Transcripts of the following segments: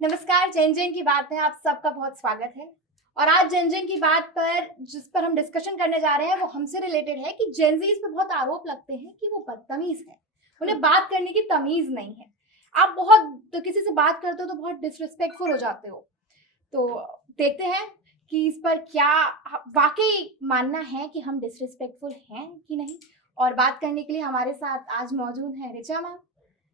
नमस्कार, जेन जेन की बात में आप सबका बहुत स्वागत है। और आज जेन जेन की बात पर जिस पर हम डिस्कशन करने जा रहे हैं वो हमसे रिलेटेड है कि जेनजीज पे बहुत आरोप लगते हैं कि वो बदतमीज है, उन्हें बात करने की तमीज नहीं है। आप तो किसी से बात करते हो तो बहुत डिसरिस्पेक्टफुल हो जाते हो। तो देखते हैं कि इस पर क्या वाकई मानना है कि हम डिसरिस्पेक्टफुल हैं कि नहीं। और बात करने के लिए हमारे साथ आज मौजूद है ऋचा मैम,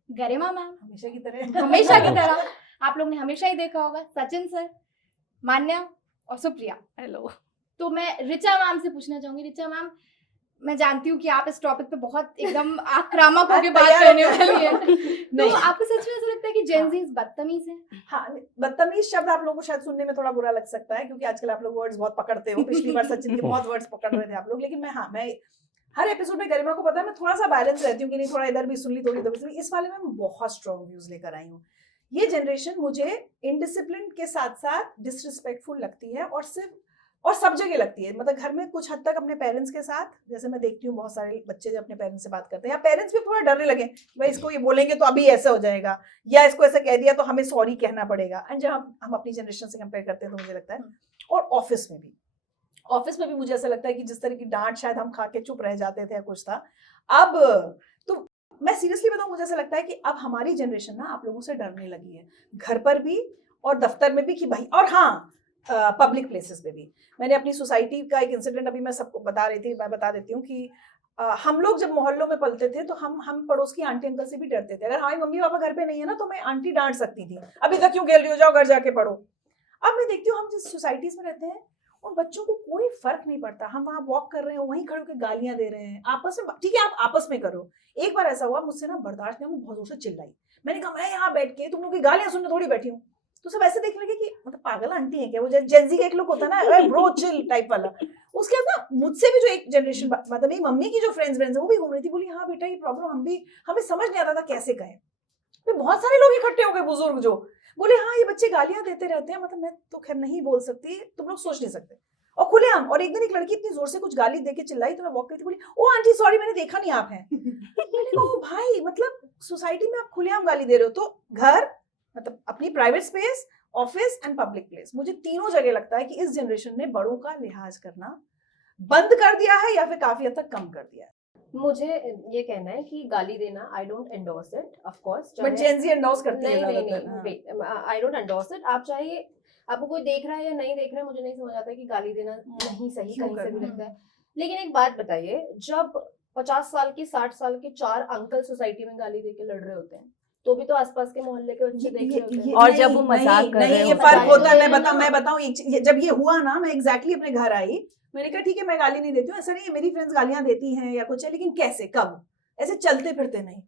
गरिमा मैम, हमेशा की तरह आप लोग ने हमेशा ही देखा होगा, सचिन सर, मान्या और सुप्रिया। हेलो। तो मैं ऋचा मैम से पूछना चाहूंगी। ऋचा मैम, मैं जानती हूँ कि आप इस टॉपिक पे बहुत एकदम आक्रामक होकर बात करने वाली है। तो आपको सच में ऐसा लगता है कि जेनजीज बदतमीज है? हाँ, बदतमीज शब्द आप लोगों को शायद सुनने में थोड़ा बुरा लग सकता है क्योंकि आजकल आप लोग वर्ड्स बहुत पकड़ते हो। पिछली बार सचिन के बहुत वर्ड्स पकड़ रहे थे आप लोग, लेकिन मैं हर एपिसोड में गरिमा को पता है मैं थोड़ा सा बैलेंस रहती हूँ कि नहीं, थोड़ा इधर भी सुन ली, थोड़ी इधर भी सुन ली। इस वाले में मैं बहुत स्ट्रॉन्ग व्यूज लेकर आई हूँ। ये जनरेशन मुझे इनडिसिप्लिन के साथ साथ डिसरिस्पेक्टफुल लगती है, और सब जगह लगती है। मतलब घर में कुछ हद तक अपने पेरेंट्स के साथ, जैसे मैं देखती हूँ बहुत सारे बच्चे जब अपने पेरेंट्स से बात करते हैं, या पेरेंट्स भी थोड़ा डरने लगे, भाई इसको ये बोलेंगे तो अभी ऐसा हो जाएगा, या इसको ऐसा कह दिया तो हमें सॉरी कहना पड़ेगा। एंड जब हम अपनी जनरेशन से कंपेयर करते हैं तो मुझे लगता है, और ऑफिस में भी मुझे ऐसा लगता है कि जिस तरह की डांट शायद हम खा के चुप रह जाते थे या कुछ था, अब तो मैं सीरियसली बताऊं, मुझे ऐसा लगता है कि अब हमारी जनरेशन ना आप लोगों से डरने लगी है, घर पर भी और दफ्तर में भी कि भाई, और हाँ पब्लिक प्लेसेस पे भी। मैंने अपनी सोसाइटी का एक इंसिडेंट अभी मैं सबको बता रही थी, मैं बता देती हूँ कि हम लोग जब मोहल्लों में पलते थे तो हम पड़ोस की आंटी अंकल से भी डरते थे। अगर हमारी मम्मी पापा घर पे नहीं है ना तो मैं आंटी डांट सकती थी, अभी तक क्यों खेल रही हो, जाओ घर जाके पढ़ो। अब मैं देखती हूँ हम जिस सोसाइटीज में रहते हैं उन बच्चों को कोई फर्क नहीं पड़ता, हम वहां वॉक कर रहे हैं वहीं खड़े होकर गालियां दे रहे हैं आपस में। ठीक है, आप आपस में करो। एक बार ऐसा हुआ मुझसे ना बर्दाश्त नहीं, बहुत जोर से चिल्लाई। मैंने कहा मैं यहाँ बैठ के तुम लोग की गालियां सुनने थोड़ी बैठी हूँ। तो सब ऐसे देखने लगे कि मतलब पागल आंटी है क्या, वो जेंजी का एक लुक होता है ना, ब्रो चिल टाइप वाला। उसके बाद ना मुझसे भी जो एक जनरेशन, मतलब मेरी मम्मी की जो फ्रेंड्स है वो भी घूम रही थी, बोली हाँ बेटा ये प्रॉब्लम हमें समझ नहीं आता था कैसे कहें। फिर बहुत सारे लोग इकट्ठे हो गए, बुजुर्ग जो बोले हाँ ये बच्चे गालियां देते रहते हैं। मतलब मैं तो खैर नहीं बोल सकती, तुम लोग सोच नहीं सकते, और खुलेआम। और एक दिन एक लड़की इतनी जोर से कुछ गाली देके चिल्लाई तो मैं वॉक करती, बोली ओ आंटी सॉरी मैंने देखा नहीं आप हैं। मैंने कहा ओ भाई, मतलब सोसाइटी में आप खुलेआम गाली दे रहे हो। तो घर, मतलब अपनी private space, office and public place, मुझे तीनों जगह लगता है कि इस जनरेशन ने बड़ों का लिहाज करना बंद कर दिया है या फिर काफी हद तक कम कर दिया है। मुझे ये कहना है कि गाली देना I don't endorse it, of course, but Gen Z endorse करती है नहीं, आई डोंट एंडोर्स इट। आप चाहे आपको कोई देख रहा है या नहीं देख रहा है, मुझे नहीं समझ आता कि गाली देना नहीं सही कहीं से भी लगता है। लेकिन एक बात बताइए, जब 50 साल की 60 साल के 4 अंकल सोसाइटी में गाली देके लड़ रहे होते हैं तो भी तो आसपास के मोहल्ले के बच्चे देख रहे होते हैं। और जब वो मजाक कर रहे हैं, ये फर्क होता है। मैं बताऊं जब ये हुआ ना, मैं एग्जैक्टली अपने घर आई, मैंने कहा ठीक है मैं गाली नहीं देती हूँ, ऐसा नहीं है मेरी फ्रेंड्स गालियां देती हैं या कुछ है, लेकिन कैसे कब, ऐसे चलते फिरते नहीं।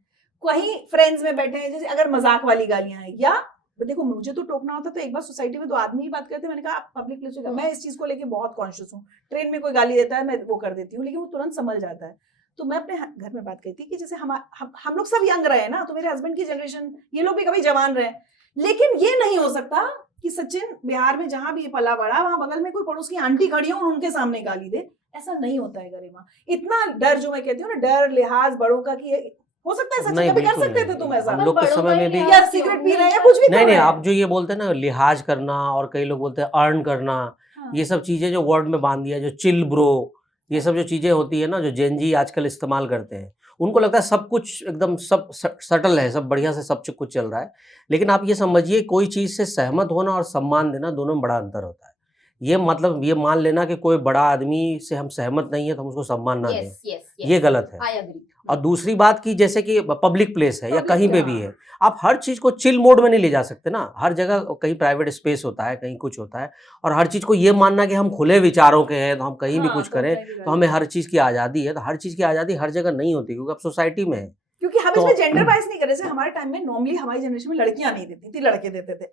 कहीं फ्रेंड्स में बैठे हैं, जैसे अगर मजाक वाली गालियां हैं, या देखो मुझे तो टोकना होता तो एक बार सोसाइटी में 2 आदमी ही बात करते, मैंने कहा पब्लिक प्लेस में। मैं इस चीज को लेके बहुत कॉन्शियस हूँ, ट्रेन में कोई गाली देता है मैं वो कर देती हूँ, लेकिन वो तुरंत संभल जाता है। तो मैं अपने घर में बात कही थी कि जैसे हम लोग सब यंग रहे ना, तो मेरे हस्बैंड की जनरेशन, ये लोग भी कभी जवान रहे, लेकिन ये नहीं हो सकता कि सचिन बिहार में जहां भी ये पला बड़ा वहां बगल में कोई पड़ोस की आंटी खड़ी हो और उनके सामने गाली दे। ऐसा नहीं होता है गरिमा। इतना डर, जो मैं कहती हूँ ना, डर लिहाज बड़ों का, कि हो सकता है सचिन कभी कर सकते थे तुम ऐसा, हम लोग के समय में भी, या सिगरेट पी रहे हैं या कुछ भी नहीं, आप जो ये बोलते हैं ना लिहाज करना, और कई लोग बोलते हैं अर्न करना, ये सब चीजें जो वर्ड में बांध दिया, जो चिल ब्रो, ये सब जो चीजें होती है ना, जो जेनजी आजकल इस्तेमाल करते हैं, उनको लगता है सब कुछ एकदम सब सटल है, सब बढ़िया से सब कुछ चल रहा है। लेकिन आप ये समझिए, कोई चीज से सहमत होना और सम्मान देना, दोनों में बड़ा अंतर होता है। ये मतलब ये मान लेना कि कोई बड़ा आदमी से हम सहमत नहीं है तो हम उसको सम्मान ना दें, ये गलत है। और दूसरी बात की, जैसे कि पब्लिक प्लेस है या कहीं पे भी है, आप हर चीज को चिल मोड में नहीं ले जा सकते ना। हर जगह कहीं प्राइवेट स्पेस होता है, कहीं कुछ होता है, और हर चीज को ये मानना कि हम खुले विचारों के हैं तो हम कहीं भी कुछ करें तो हमें हर चीज की आजादी है, तो हर चीज की आजादी हर जगह नहीं होती, क्योंकि अब सोसाइटी में है। क्योंकि हम इसमें जेंडर बायस नहीं कर रहे। हमारे टाइम में नॉर्मली हमारी जनरेशन में लड़कियां नहीं देती थी, लड़के देते थे।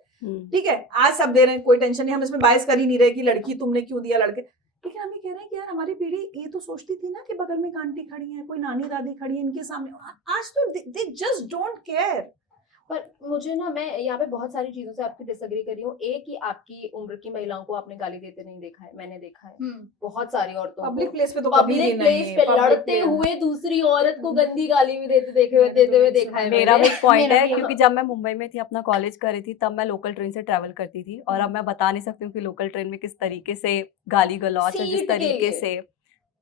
ठीक है, आज सब दे रहे हैं, कोई टेंशन नहीं, हम इसमें बायस कर ही नहीं रहे कि लड़की तुमने क्यों दिया, लड़के। लेकिन हम ये कह रहे हैं कि यार हमारी पीढ़ी ये तो सोचती थी ना कि बगल में एक आंटी खड़ी है, कोई नानी दादी खड़ी है, इनके सामने। आज तो दे जस्ट डोंट केयर। पर मुझे ना, मैं यहाँ पे बहुत सारी चीजों से आपकी डिसएग्री कर रही हूँ। एक ही आपकी उम्र की महिलाओं को आपने गाली देते नहीं देखा है, मैंने देखा है बहुत सारी औरतों पब्लिक को प्लेस पे तो कभी भी पब्लिक नहीं, प्लेस पे public लड़ते place- हुए दूसरी औरत को गंदी गाली भी देते हुए देखा है मेरा मैंने। भी पॉइंट मेरा है, भी, क्योंकि जब मैं मुंबई में थी, अपना कॉलेज कर रही थी, तब मैं लोकल ट्रेन से ट्रैवल करती थी, और अब मैं बता नहीं सकती हूँ कि लोकल ट्रेन में किस तरीके से गाली गलौच और सीट जिस के तरीके लिए। से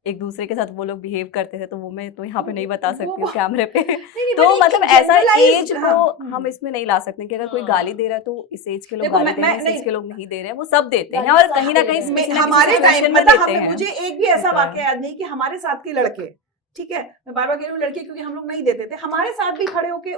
एक दूसरे के साथ वो लोग बिहेव करते थे, तो वो मैं तो यहाँ पे नहीं बता वो- सकती हूँ वो- कैमरे पे। नहीं, तो but एक मतलब ऐसा generalized- एज हाँ, को हम इसमें नहीं ला सकते कि अगर कोई हाँ। गाली दे रहा है तो इस एज के लोग देखो, गाली मैं- दे रहे हैं, मैं- इस एज नहीं। के लोग नहीं दे रहे हैं, वो सब देते हैं, गाली और सब कहीं ना दे कहीं रहे हैं। किसी ना किसी हमारे situation टाइम में मतलब देते हैं। मुझे एक भी ऐसा होता है। वाकया याद नहीं कि हमारे साथ के लड़के, ठीक है, मैं बार बार कह रही हूँ लड़के क्योंकि हम लोग नहीं देते थे, हमारे साथ भी खड़े होके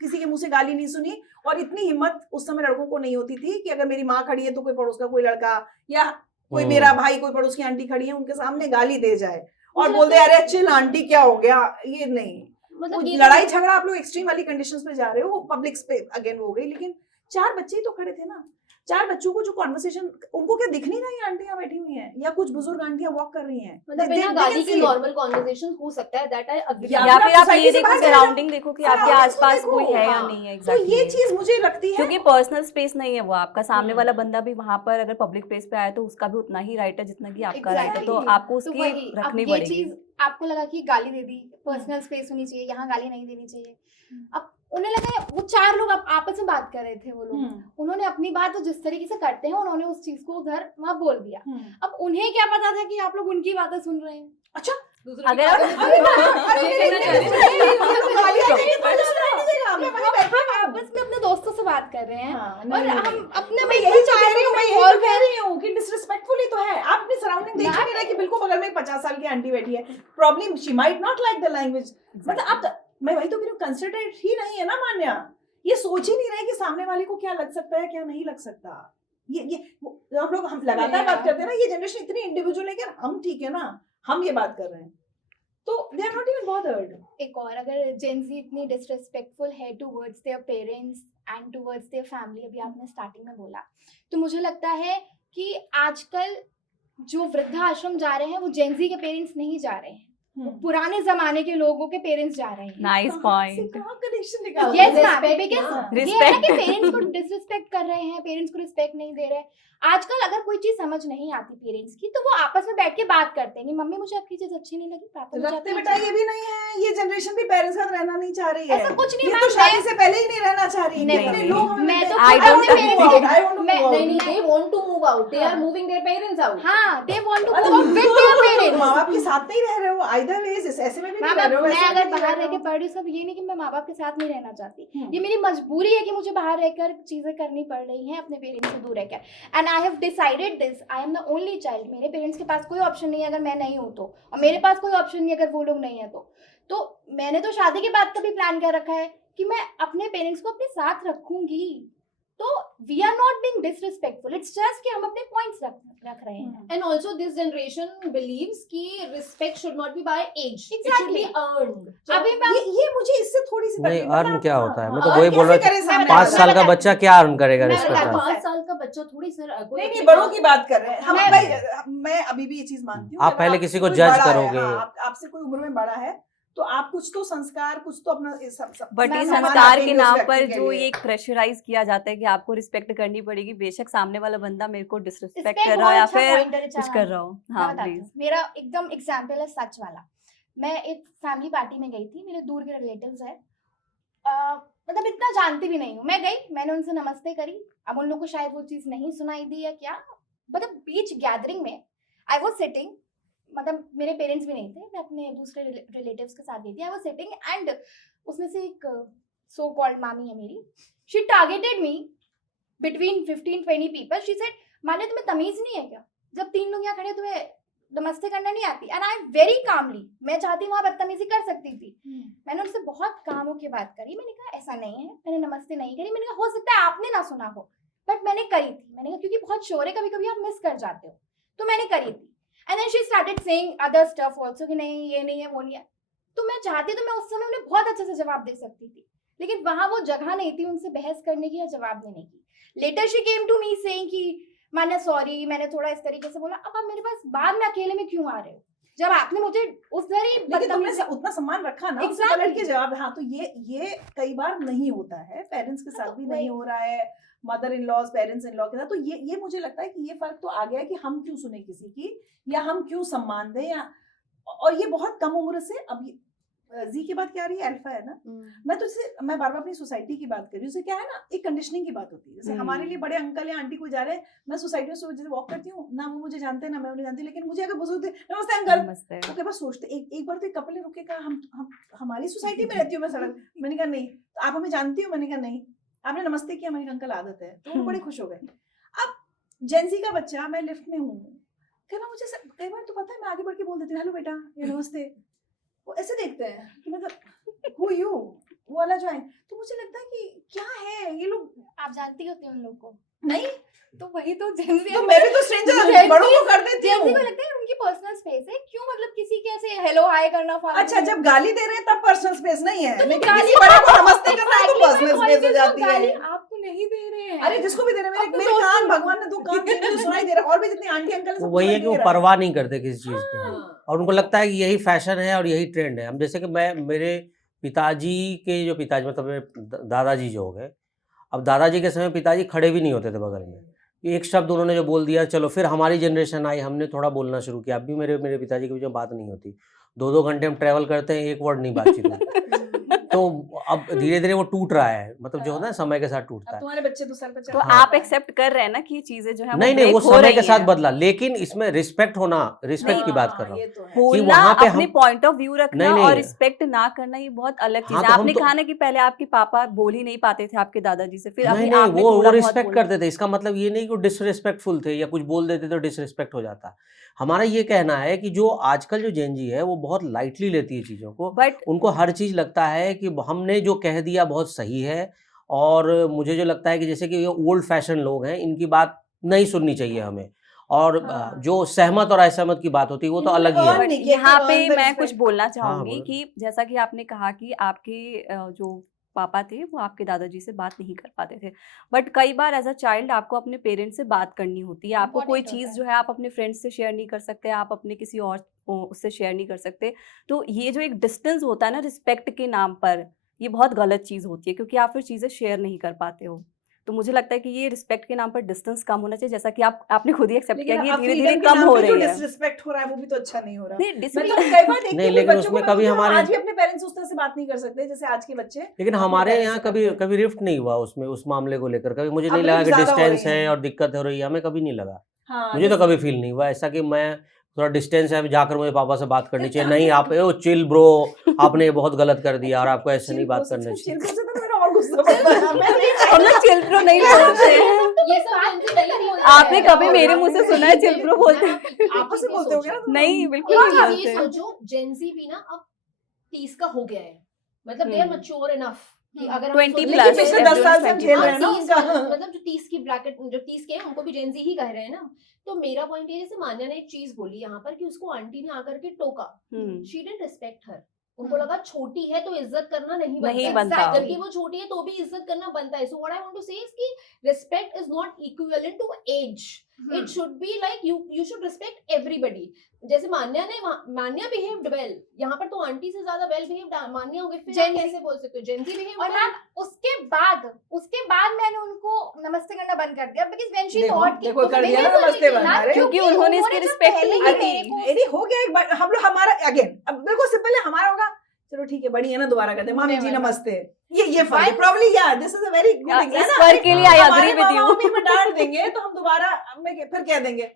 किसी के मुंह से गाली नहीं सुनी। और इतनी हिम्मत उस समय लड़कों को नहीं होती थी कि अगर मेरी माँ खड़ी है तो कोई पड़ोस का कोई लड़का या कोई मेरा भाई, कोई पड़ोस की आंटी खड़ी है, उनके सामने गाली दे जाए और मुझे बोल दे लगता है- अरे चिल आंटी क्या हो गया। ये नहीं, मतलब वो ये लड़ाई झगड़ा आप लोग एक्सट्रीम वाली कंडीशंस पे जा रहे हो, वो पब्लिक पे अगेन हो गई। लेकिन 4 बच्चे ही तो खड़े थे ना, 4 बच्चों को जो कॉन्वर्सेशन, उनको क्या दिख नहीं रही आंटियां बैठी हुई हैं या कुछ बुजुर्ग आंटियां वॉक कर रही हैं, मतलब They- बिना they गाली can के see it. नॉर्मल कॉन्वर्सेशन हो सकता है, दैट आई अग्री। या या फिर फिर आप आप society ये से देखो, बाहर चले सराउंडिंग देखो कि आपके surroundings को आसपास देखो, कोई है या हाँ। नहीं है। तो ये एग्जैक्टली, चीज मुझे लगती है क्योंकि पर्सनल स्पेस नहीं है वो आपका, सामने वाला हम्म। बंदा भी वहां पर अगर पब्लिक प्लेस पे आया तो उसका भी उतना ही राइट है जितना कि आपका राइट है, तो Exactly. आपको तो उसकी वही, अब रखनी ये पड़ेगी। चीज आपको लगा कि गाली दे दी, पर्सनल स्पेस होनी चाहिए, यहाँ गाली नहीं देनी चाहिए। अब उन्हें लगा, वो 4 लोग आपस में बात कर रहे थे, वो लोग उन्होंने अपनी बात तो जिस तरीके से करते हैं उन्होंने उस चीज को उधर वहां बोल दिया। अब उन्हें क्या पता था कि आप लोग उनकी बातें सुन रहे हैं। अच्छा अगर आप हम आपस में अपने दोस्तों से बात कर रहे हैं और हम अपने में यही तो कह रही हूँ, मैं यही तो involve कह रही हूँ कि डिसरिस्पेक्टफुल ही तो है। आप अपनी सराउंडिंग देख ही नहीं रहे कि बिल्कुल बगल में एक 50 साल की आंटी बैठी है, problem she might not like the language. मतलब आप, मैं वही तो कह रही हूँ, कंसिडरेट ही नहीं है ना मान्या, ये सोच ही नहीं रहे कि सामने वाले को क्या लग सकता है क्या नहीं लग सकता। हम लगातार बात करते हैं ना, ये जनरेशन इतनी इंडिविजुअल है कि हम ठीक है ना, हम ये बात कर रहे हैं तो they are not even bothered. एक और, अगर जेन ज़ी इतनी डिसरिस्पेक्टफुल है towards their parents and towards their family, अभी आपने स्टार्टिंग में बोला, तो मुझे लगता है कि आजकल जो वृद्धाश्रम जा रहे हैं वो जेन ज़ी के पेरेंट्स नहीं जा रहे हैं, वो पुराने जमाने के लोगों के पेरेंट्स जा रहे हैं। Nice point. कनेक्शन निकाल Yes, रहे हैं? ma'am, Respect because ना। ये है ना कि Respect. पेरेंट्स को डिसरिस्पेक्ट कर रहे हैं, पेरेंट्स को रिस्पेक्ट नहीं दे रहे। आजकल अगर कोई चीज समझ नहीं आती पेरेंट्स की तो वो आपस में बैठ के बात करते हैं कि मम्मी मुझे आपकी चीज अच्छी नहीं लगी, पापा मुझे रखते आपकी बेटा अच्छी- ये भी नहीं है, ये जनरेशन भी पेरेंट्स के साथ रहना नहीं चाह रही है। ऐसा कुछ नहीं ये मैम, तो शादी से पहले ही नहीं रहना चाह रही। नहीं, कितने नहीं, लोग हमें मैं तो कहते हैं, I don't I want to agree. move out, I want to मैं- move out. नहीं, they want to move out. They are हाँ। moving their parents out. हाँ, they want to मतलब go out with their parents। माँ बाप के साथ नहीं रह रहे हो, either ways, ऐसे में भी नहीं मैम, रह रहे हो, मैं वैसे में अगर भी नहीं बाहर रह रह रहे के हो। पढ़ रही हूँ, सब ये नहीं कि मैं माँ बाप के साथ नहीं रहना चाहती, हम्म। ये मेरी मजबूरी है कि मुझे बाहर रहकर चीजें करनी पड़ रही हैं अपने पेरेंट्स से दूर रहकर। And I have decided this, I am the only child, मेरे पेरेंट्स के पास कोई ऑप्शन नहीं है अगर मैं नहीं हूँ तो, और मेरे पास कोई ऑप्शन नहीं है अगर वो लोग नहीं है तो मैंने तो शादी के बाद का भी प्लान कर रखा है कि मैं अपने पेरेंट्स को अपने साथ रखूंगी। तो we are not being disrespectful, it's just कि हम अपने पॉइंट्स रख रहे हैं। And also this generation believes कि respect should not be by age. It should Exactly. be earned. अभी मैं ये मुझे इससे थोड़ी सी नहीं, तकलीफ अर्न क्या होता है? मैं तो earn वही बोल रहा कैसे करे सामने 5 वाला? साल का बच्चा क्या अर्न करेगा मैं रिस्पेक्ट बताती का? हूँ। 5 साल का बच्चा थोड़ी सर कोई नहीं अपने बड़ों काम- की बात कर रहे हैं हम मैं- भाई, मैं अभी भी ये चीज मानती हूँ आप अगर पहले आपसे किसी को कोई जज बड़ा है, करोगे। हाँ, आपसे कोई उम्र में बड़ा है तो आप कुछ तो संस्कार, कुछ तो अपना बट मैं ये समान संस्कार के रखेंगे नाम उस पर व्यक्ति के जो लिए। ये प्रेशराइज किया जाता है कि आपको रिस्पेक्ट करनी पड़ेगी, बेशक सामने वाला बंदा मेरे को डिसरिस्पेक्ट इस पे कर एक रहा हो या बहुत अच्छा फिर point है कुछ रिचा कर मैम। रहा हो। मैं हाँ बताती प्लीज। हूँ। मेरा एकदम एग्जाम्पल है सच वाला। मैं एक फैमिली पार्टी में गई थी, मेरे दूर के रिलेटिव्स है, मतलब इतना जानती भी नहीं हूँ। मैं गई, मैंने उनसे नमस्ते करी, अब उन लोगों को शायद वो चीज नहीं सुनाई दी या क्या, मतलब बीच गैदरिंग में आई वाज सिटिंग, मतलब मेरे पेरेंट्स भी नहीं थे, मैं अपने दूसरे रिलेटिव्स के साथ गई थी। आई वाज सिटिंग एंड उसमें से एक सो कॉल्ड मामी है मेरी, she targeted me between 15-20 people. She said, माने तुम्हें तमीज नहीं है क्या, जब 3 लोग यहाँ खड़े तुम्हें नमस्ते करना नहीं आती? And I am very calmly, मैं चाहती वहां बदतमीजी कर सकती थी। मैंने उनसे बहुत काम होके बात करी, मैंने कहा ऐसा नहीं है, मैंने नमस्ते नहीं करी। मैंने कहा हो सकता है आपने ना सुना हो, बट मैंने करी थी। मैंने कहा क्योंकि बहुत शोर है, कभी कभी आप मिस कर जाते हो, तो मैंने करी थी। And then she started saying other stuff also कि नहीं ये नहीं है वो नहीं है। तो मैं चाहती तो मैं उस समय उन्हें बहुत अच्छे से जवाब दे सकती थी, लेकिन वहां वो जगह नहीं थी उनसे बहस करने की या जवाब देने की। Later she came to me saying कि माने सॉरी, मैंने थोड़ा इस तरीके से बोला। अब आप मेरे पास बाद में अकेले में क्यों आ रहे हो? जब आपने मुझे उधर ही लेकिन तुमने बदतमीजी- उतना सम्मान रखा ना, उससे Exactly. पलट के जवाब। हाँ, तो ये कई बार नहीं होता है, पेरेंट्स के साथ भी नहीं हो रहा है, mother in laws parents in law के साथ। तो ये मुझे लगता है कि ये फर्क तो आ गया है कि हम क्यों सुने किसी की, या हम क्यों सम्मान दें, या और ये बहुत कम उम्र से। अब जी की बात क्या आ रही है, अल्फा है ना। मैं बार बार अपनी सोसाइटी की बात कर रही हूँ। उससे क्या है ना, एक कंडीशनिंग की बात होती है। जैसे हमारे लिए बड़े अंकल या आंटी कोई जा रहे हैं, मैं सोसाइटी में जैसे वॉक करती हूँ ना, वो मुझे जानते हैं ना मैं उन्हें जानती, लेकिन मुझे अगर बुजुर्ग नमस्ते अंकल, नमस्ते। तो क्या बस सोचते एक बार तो एक कपल ने रुके कहा, हम हमारी सोसाइटी में रहती हूँ मैं सड़क, मैंने कहा नहीं। तो आप हमें जानती हो, मैंने कहा नहीं। आपने नमस्ते किया, मैंने कहा अंकल आदत है। तो वो बड़े खुश हो गए। अब जेंजी का बच्चा, मैं लिफ्ट में हूँ, कहना मुझे कई बार तो पता है, मैं आगे बढ़ के बोल देती हूँ हेलो बेटा, ये नमस्ते। वो ऐसे देखते हैं कि मतलब हु यू, वो वाला जो है। तो मुझे लगता है कि क्या है ये लोग, आप जानती होती हैं उन लोग को, नहीं तो वही तो जेंजी तो मैं भी तो स्ट्रेंजर बड़ों को कर देती जेंजी हूँ। को लगता है उनकी पर्सनल स्पेस है, क्यों मतलब किसी के ऐसे हेलो हाय करना फालतू अच्छा, में? जब गाली दे रहे हैं तब पर्सनल स्पेस नहीं है, तो लेकिन गाली किसी बड़े को नमस्ते करना है तो Exactly, पर्सनल मैं स्पेस हो वही जाती गाली है। आपको नहीं दे रहे हैं। अरे जिसको भी दे रहे, अब तो मेरे दोस्तों कान, को- भगवान ने दो कान दिए, मुझे सुनाई दे रहा है। और भी जितनी आंटी अंकल है वो सबको वही है सुनाई कि वो दे रहा है। परवाह नहीं करते किसी चीज़ की, हाँ। और उनको लगता है कि यही फैशन है और यही ट्रेंड है। अब जैसे कि मेरे पिताजी के जो पिताजी, मतलब मेरे दादाजी जो हो गए, अब दादाजी के समय पिताजी खड़े भी नहीं होते थे बगल में। एक शब्द उन्होंने जो बोल दिया, चलो फिर हमारी जनरेशन आई, हमने थोड़ा बोलना शुरू किया। अब भी मेरे पिताजी के बीच में बात नहीं होती, 2-2 घंटे हम ट्रैवल करते हैं, एक वर्ड नहीं बातचीत होती। तो अब धीरे धीरे वो टूट रहा है, मतलब जो होता है समय के साथ टूटता अब है। तुम्हारे बच्चे तो सर पे चढ़ तो रहे आप हैं। एक्सेप्ट कर रहे हैं ना कि ये चीजें जो है नहीं नहीं, break वो हो समय रही के साथ हैं। बदला, लेकिन इसमें रिस्पेक्ट होना, रिस्पेक्ट की बात कर रहा हूँ। ये तो है। बोलना, वहाँ पे अपने हम- पॉइंट ऑफ व्यू रखना नहीं, नहीं। और रिस्पेक्ट ना करना, ये बहुत अलग चीज हाँ, है। तो हम आपने तो- कहा ना कि पहले आपके पापा बोल ही नहीं पाते थे आपके दादाजी से, फिर नहीं अभी नहीं, आपने वो थोड़ा बहुत रिस्पेक्ट बोला। करते थे। इसका मतलब ये नहीं कि वो डिसरिस्पेक्टफुल थे, या कुछ बोल देते तो डिसरिस्पेक्ट हो जाता। हमारा ये कहना है कि जो आजकल जो जेन जी है वो बहुत लाइटली लेती है चीज़ों को। बट उनको हर चीज़ लगता है कि हमने जो कह दिया बहुत सही है, और मुझे जो लगता है कि जैसे कि ये ओल्ड फैशन लोग हैं, इनकी बात नहीं सुननी चाहिए हमें। और हाँ। जो सहमत और असहमत की बात होती है वो तो इन्होंने अलग ही है। earn बट नहीं किया, यहाँ तो पे earn the मैं respect। कुछ बोलना हाँ, चाहूंगी बोलो। कि जैसा कि आपने कहा कि आपके जो पापा थे वो आपके दादाजी से बात नहीं कर पाते थे, बट कई बार एज अ चाइल्ड आपको अपने पेरेंट्स से बात करनी होती है। आपको कोई Important होता चीज़ है। जो है आप अपने फ्रेंड्स से शेयर नहीं कर सकते, आप अपने किसी और उससे शेयर नहीं कर सकते। तो ये जो एक डिस्टेंस होता है ना रिस्पेक्ट के नाम पर, ये बहुत गलत चीज़ होती है, क्योंकि आप फिर चीज़ें शेयर नहीं कर पाते हो। तो मुझे लगता है कि ये रिस्पेक्ट के नाम पर डिस्टेंस कम होना चाहिए, जैसा कि आपने खुद ही एक्सेप्ट किया लेकिन कि ये अब धीरे freedom धीरे के कम नाम हो पे जो रही है। डिसरिस्पेक्ट हो रहा है वो भी तो अच्छा नहीं हो रहा। नहीं, मैं डिसरिस्पेक्ट तो कई बार देखती नहीं, हूँ लेकिन बच्चों उसमें को, कभी मैं हमारे- आज भी अपने पेरेंट्स उस तरह से बात नहीं कर सकते जैसे आज के बच्चे। लेकिन अपने हमारे parents यहाँ से कभी करते हैं। कभी रिफ्ट नहीं हुआ उसमें, उस मामले को लेकर। कभी मुझे अब नहीं लगा rift कि ज्यादा हो डिस्टेंस रही है हैं। और दिक्कत हो रही है, हमें कभी नहीं लगा। हाँ, मुझे तो जैसे- कभी फील नहीं हुआ ऐसा कि मैं थोड़ा डिस्टेंस है, जाकर मुझे पापा से बात करनी चाहिए। नहीं, आप ओ चिल ब्रो, आपने ये बहुत गलत कर दिया और आपको ऐसे नहीं बात करनी चाहिए। चिल से तो मेरा और गुस्सा बढ़ता है। मैं नहीं हम लोग चिल प्रो नहीं बोलते हैं। ये सब जेंजी नहीं बोलते आपने हैं। कभी मेरे मुंह से सुना है चिल प्रो बोलते? आपस में बोलते हो क्या? नहीं, बिल्कुल एक नहीं चीज ये बोलते। सोचो, जेंजी भी ना अब 30 का हो गया है, मतलब they are hmm. Mature enough कि हम्म। अगर 20 हम लेकिन plus, पिछले everyone 10 साल से हम 20 झेल रहे हैं ना 30 उनका। मतलब जो 30 की ब्रैकेट, जो 30 के हैं उनको भी जेंजी ही कह रहे हैं ना। तो मेरा पॉइंट ये, जैसे मान्या ने एक चीज बोली यहाँ पर कि उसको आंटी ने आकर के टोका, hmm. She didn't respect her. उनको लगा छोटी है तो इज्जत करना नहीं नहीं बनता, बनता। जबकि वो छोटी है तो भी इज्जत करना बनता है। So what I want to say is कि respect is not equivalent to age, it should be like you should respect everybody. जैसे मान्या बिहेव्ड वेल, यहाँ पर तो आंटी से ज्यादा वेल बिहेव्ड मान्या हो गई, फिर आप Gen Z। कैसे बोल सकते हो जेंजी बिहेव? और मैम उसके बाद मैंने उनको नमस्ते करना बंद कर दिया, बिकॉज़ व्हेन शी देखो, थॉट देखो, कर दिया ना नमस्ते बंद, अरे। क्योंकि उन्होंने इसकी respect नहीं की। अरे हो गया एक बार, हम लोग हमारा अगेन, अब बिल्कुल से पहले हमारा होगा, चलो ठीक है बड़ी है ना, दोबारा करते हैं मामी जी नमस्ते। ये फर्क है प्रॉब्ली, या this is a very good इस एग्जांपल। वर्क के लिए आई हमारे एग्री विद मामा यू। मम्मी हमें डांट देंगे तो हम दोबारा फिर कह देंगे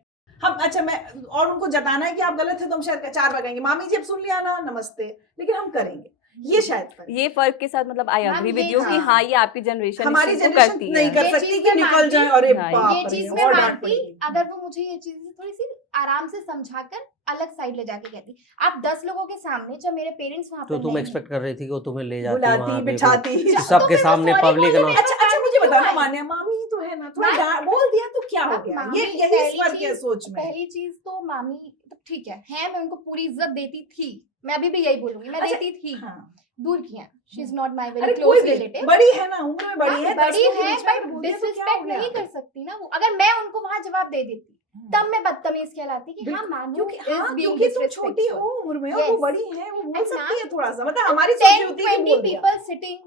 हम, अच्छा मैं, और उनको जताना है कि आप गलत थे तो हम शायद 4 बार कहेंगे मामी जी अब सुन लिया ना नमस्ते, लेकिन हम करेंगे। ये शायद फर्क है। ये फर्क के साथ मतलब आई मैम, एग्री ये विद यू कि हाँ। हाँ ये आपकी जनरेशन हमारी को जनरेशन करती नहीं है। कर ये सकती चीज़ कि मैं निकल मानती जाए हूँ। और ये बाप ये रे, चीज और मैं डांट मानती, पड़ेगी। अगर वो मुझे ये चीज थोड़ी सी आराम से समझाकर अलग साइड ले जाके कहती। आप 10 लोगों के सामने, जब मेरे पेरेंट्स वहां तो पर तुम नहीं एक्सपेक्ट कर रही थी कि वो तुम्हें ले जाती बुलाती वहाँ पे, बिठाती तो सबके फिर वो सामने sorry पब्लिक बोलने ना। में- अच्छा मुझे बताओ ना क्यों मान्या, मामी ही तो है ना, थोड़ा मैम, बोल दिया तो क्या हो गया? मामी, यही पहली फर्क है चीज- सोच में। पहली चीज तो मामी तो ठीक है मैं उनको पूरी इज्जत देती थी, मैं अभी भी यही बोलूंगी, मैं अच्छा, देती थी। हाँ। दूर की है, शी इज नॉट माय अरे वेरी कोई क्लोज भी रिलेटिव। बड़ी है ना, उम्र में बड़ी है, बड़ी 10 लोगों के है बीच में बट अगर बोल दिया तो क्या हो डिसरिस्पेक्ट गया? नहीं कर सकती ना वो। अगर मैं उनको वहां जवाब दे देती तब मैं बदतमीज कहलाती कि हाँ मानू क्योंकि is हाँ, being क्योंकि तुम छोटी disrespectful. हो उम्र में और वो Yes. बड़ी है, वो बोल And सकती है now थोड़ा सा, मतलब हमारी सोच 10, होती है कि 20 बोल दिया। people sitting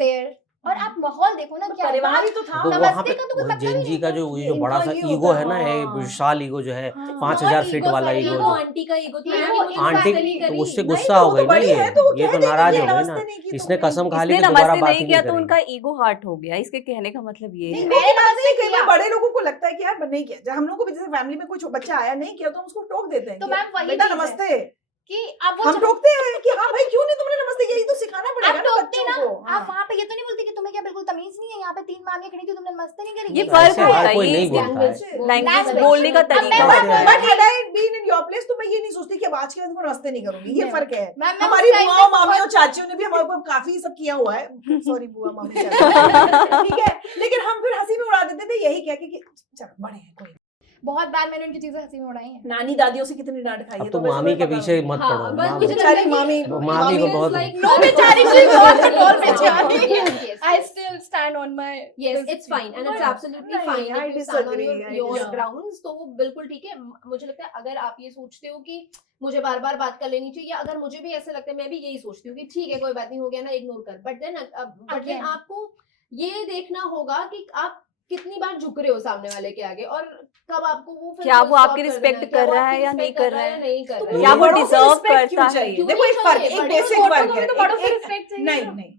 there और आप माहौल देखो ना क्या परिवार ही तो था। तो नमस्ते वहाँ पे का तो कोई मतलब ही जेनजी नहीं का था। जो ये जो बड़ा इनका सा ये ईगो होता है ना, है, ये हाँ। विशाल ईगो जो है, हाँ। 5000 फीट ego वाला सारी ईगो ego जो आंटी का ईगो था हाँ, कि वो मुझे आंटी बात नहीं तो करी। उससे नहीं, गुस्सा तो हो वो गई तो ना, बड़ी है, तो वो ये कह तो देगी नाराज कि हो गई नमस्ते ना, नहीं की इसने तुमने। कसम खा ली इसने कि दोबारा नमस्ते बात नहीं ही किया नहीं तो करेगी। उनका ईगो हर्ट हो गया, इसके कहने का मतलब ये नहीं, है। मेरी बात नमस्ते नहीं, कई बार किया। बड़े लोगों को लगता है कि यार नहीं किया, जब हम लोग को भी जैसे फैमिली में कोई बच्चा आया नहीं किया तो हम उसको टोक देते हैं तो कि मैम वही बेटा चीज़ है। नमस्ते, कि अब वो हम जब- टोकते हैं कि हाँ भाई क्यों नहीं तुमने नमस्ते किया, ये तो सिखाना पड़ेगा आप ना टोकते बच्चों ना, को। आप हाँ। वहाँ पे ये तो नहीं बोलते कि तुम्हें क्या बिल्कुल तमीज नहीं है, यहाँ पे 3 मामियाँ खड़ी थी तुमने नमस्ते नहीं करी। ये ये फर्क ऐसे होता हर है, कोई ये नहीं इसके बोलता है। Language Language. बोलने का अब मैं तरीका वहाँ होता है। But had I been in your place तो मैं ये नहीं सोचती कि अब आज के बाद इनको नमस्ते नहीं करूंगी, ये नहीं। फर्क है। मैं हमारी उस time बुआओं पे मामियों चाचियों ने भी हमारे ऊपर काफी सब किया हुआ है, सॉरी बुआ मामी चाची, ठीक है, लेकिन हम फिर हंसी में उड़ा देते थे यही कह के कि चलो बड़े हैं कोई। बहुत बार मैंने उनकी चीजें हंसी में उड़ाई हैं। नानी दादियों से कितनी डांट खाई है, अब तो वैसे मामी के पता पीछे होगा। मत हाँ, पड़ो, बस मामी मुझे बेचारी लगता है कि मामी मामी को is बहुत like- No, बेचारी she was all बेचारी। Yes, yes, I yes. still stand on my Yes, it's fine and it's But- absolutely नहीं, fine I if you stand on disagree, I your disagree. grounds, तो वो बिल्कुल ठीक है। मुझे लगता है अगर आप ये सोचते हो कि मुझे बार बार बात कर लेनी चाहिए, या अगर मुझे भी ऐसे लगता है, मैं भी यही सोचती हूँ कि ठीक है कोई बात नहीं, हो गया ना, इग्नोर कर, बट देन Again. आपको ये देखना होगा कि आप कितनी बार झुक रहे हो सामने वाले के आगे, और कब आपको वो फिर क्या वो stop आपकी कर respect देना है, कर क्या वो रहा है आपकी या नहीं respect कर रहा है? नहीं कर तो रहा है। क्या वो बड़ों से deserve respect क्यों करता चाहिए? है? देखो एक फर्क, एक बड़ों बेसिक को फर्क तो है। तो बड़ों से एक- respect चाहिए नहीं ना। नहीं,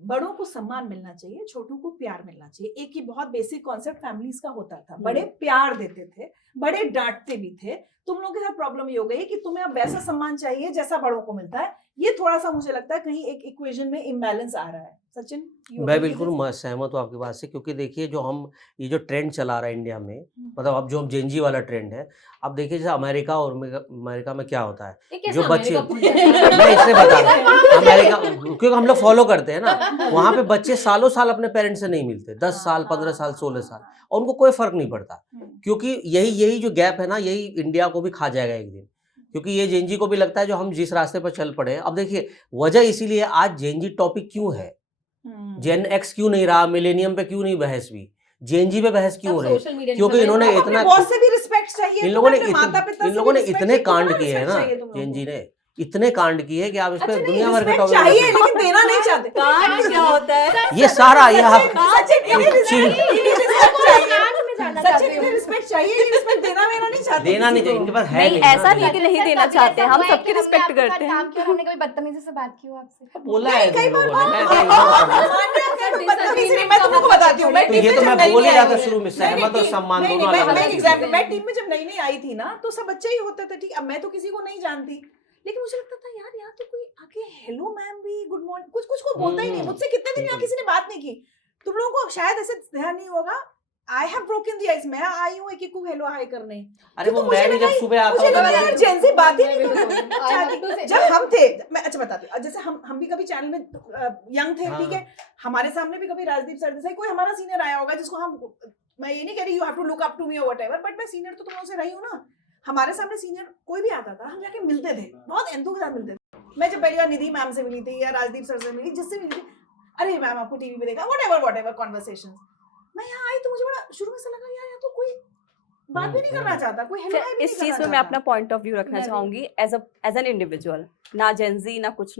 बड़ों को सम्मान मिलना चाहिए, छोटों को प्यार मिलना चाहिए। एक ही बहुत बेसिक कॉन्सेप्ट फैमिलीज का होता था, बड़े प्यार देते थे, बड़े डांटते भी थे। तुम लोगों के साथ प्रॉब्लम ये हो गई कि तुम्हें अब वैसा सम्मान चाहिए जैसा बड़ों को मिलता है। ये थोड़ा सा मुझे लगता है कहीं एक इक्वेशन में इम्बैलेंस आ रहा है। सचिन, you मैं agree with बिल्कुल this? सहमत हूँ आपकी बात से, क्योंकि देखिए जो हम ये जो ट्रेंड चला रहा है इंडिया में, मतलब अब जो हम जेनजी वाला ट्रेंड है, अब देखिए जैसे अमेरिका और अमेरिका में क्या होता है, ये कैसा जो बच्चे अमेरिका मैं इसलिए बता रहा हूँ अमेरिका, क्योंकि हम लोग फॉलो करते हैं ना, वहाँ पे बच्चे सालों साल अपने पेरेंट्स से नहीं मिलते, 10 साल 15 साल 16 साल, और उनको कोई फर्क नहीं पड़ता, क्योंकि यही जो गैप है ना, यही इंडिया को भी खा जाएगा एक दिन, क्योंकि ये जेनजी को भी लगता है जो हम जिस रास्ते पर चल पड़े। अब देखिए वजह इसीलिए आज जेनजी टॉपिक क्यों है, जेन एक्स क्यों नहीं रहा, मिलेनियम पे क्यों नहीं बहस हुई, जेनजी पे बहस क्यों हो रही, सोशल मीडिया क्योंकि इन्होंने अब अपने इतना बॉस से भी रिस्पेक्ट चाहिए, इन तो लोगों ने अपने माता-पिता से इन लोगों भी ने respect इतने चाहिए, कांड कितना किए हैं respect ना, चाहिए तुम लोगों जेनजी को? ने इतने कांड किए हैं कि आप इस अच्छा पे नहीं, दुनिया भर के respect टॉपिक चाहिए लेकिन देना नहीं चाहते। कांड क्या होता है? ये सारा ये सचिन, इन्हें respect चाहिए। कांड में जाना सचिन, चाहती इन्हें हूँ। रिस्पेक्ट चाहिए, ये रिस्पेक्ट देना मेरा नहीं चाहते देना नहीं किसी चाहिए, को। इनके पास है नहीं, ना, ऐसा नहीं कि देना। नहीं देना कभी चाहते, ऐसा हम हुआ है सबकी कि हमने रिस्पेक्ट आपके साथ करते हैं। काम किया और हमने कभी बदतमीजी से बात की हो आपसे? बोला है कई तुम बार लोगों ने, मैं हाँ, कहीं और हाँ, कहूँगा। मान्य है, तो बदतमीजी नहीं, मैं तुम लोगों को बताती हूँ, मैं तो टीम ये में तो जब मैं नई बोल ही नई रहा आई था हूँ। शुरू में, नहीं, सहमत और नहीं, सम्मान नहीं, दोनों नहीं, अलग मैं अलग एग्जाम्पल, चीजें मैं हैं। टीम में जब नई नई आई थी ना, तो सब बच्चे ही होते थे, ठीक, अब मैं तो किसी को नहीं जानती, लेकिन मुझे लगता था यार यहाँ तो कोई आके हेलो मैम भी, गुड मॉर्निंग, कुछ कुछ को बोलता ही नहीं। मुझसे कितने दिन यहाँ किसी ने बात नहीं की। तुम लोगों को शायद ऐसे ध्यान नहीं होगा, I have broken the ice, मैं आई हूँ एक को हेलो हाय करने। अरे वो तो मुझे मैं भी लगा जब सुबह आता मुझे हूँ लगा तो यार मुझे- जेन से बात ही नहीं मैं करनी बिल्कुल। चाहती। I have to say- जब हम थे, मैं अच्छा बताती हूँ, जैसे हम भी कभी चैनल में यंग थे, हाँ। ठीक है, हमारे सामने भी कभी राजदीप सर जैसे कोई हमारा सीनियर आया होगा जिसको हम, मैं ये नहीं कह रही you have to look up to me और व्हाटएवर, बट मैं सीनियर तो तुम लोगों से रही हूँ ना। हमारे सामने सीनियर कोई भी आता था, हम जाके मिलते थे, बहुत एंथू के साथ मिलते थे। मैं जब पहली बार निधि मैम से मिली थी या राजदीप सर से मिली, जिससे मिली थी, अरे मैम आपको टीवी पे देखा, व्हाटएवर कॉन्वर्सेशंस। मैं यहाँ आई तो मुझे बड़ा शुरू में से लगा यार यहाँ तो कोई बात भी नहीं करना चाहता, कोई हेलो हाय भी नहीं इस चीज करना में मैं अपना चाहता। पॉइंट ऑफ व्यू रखना मैं भी। चाहूंगी एज एन इंडिविजुअल, ना जेनजी ना कुछ।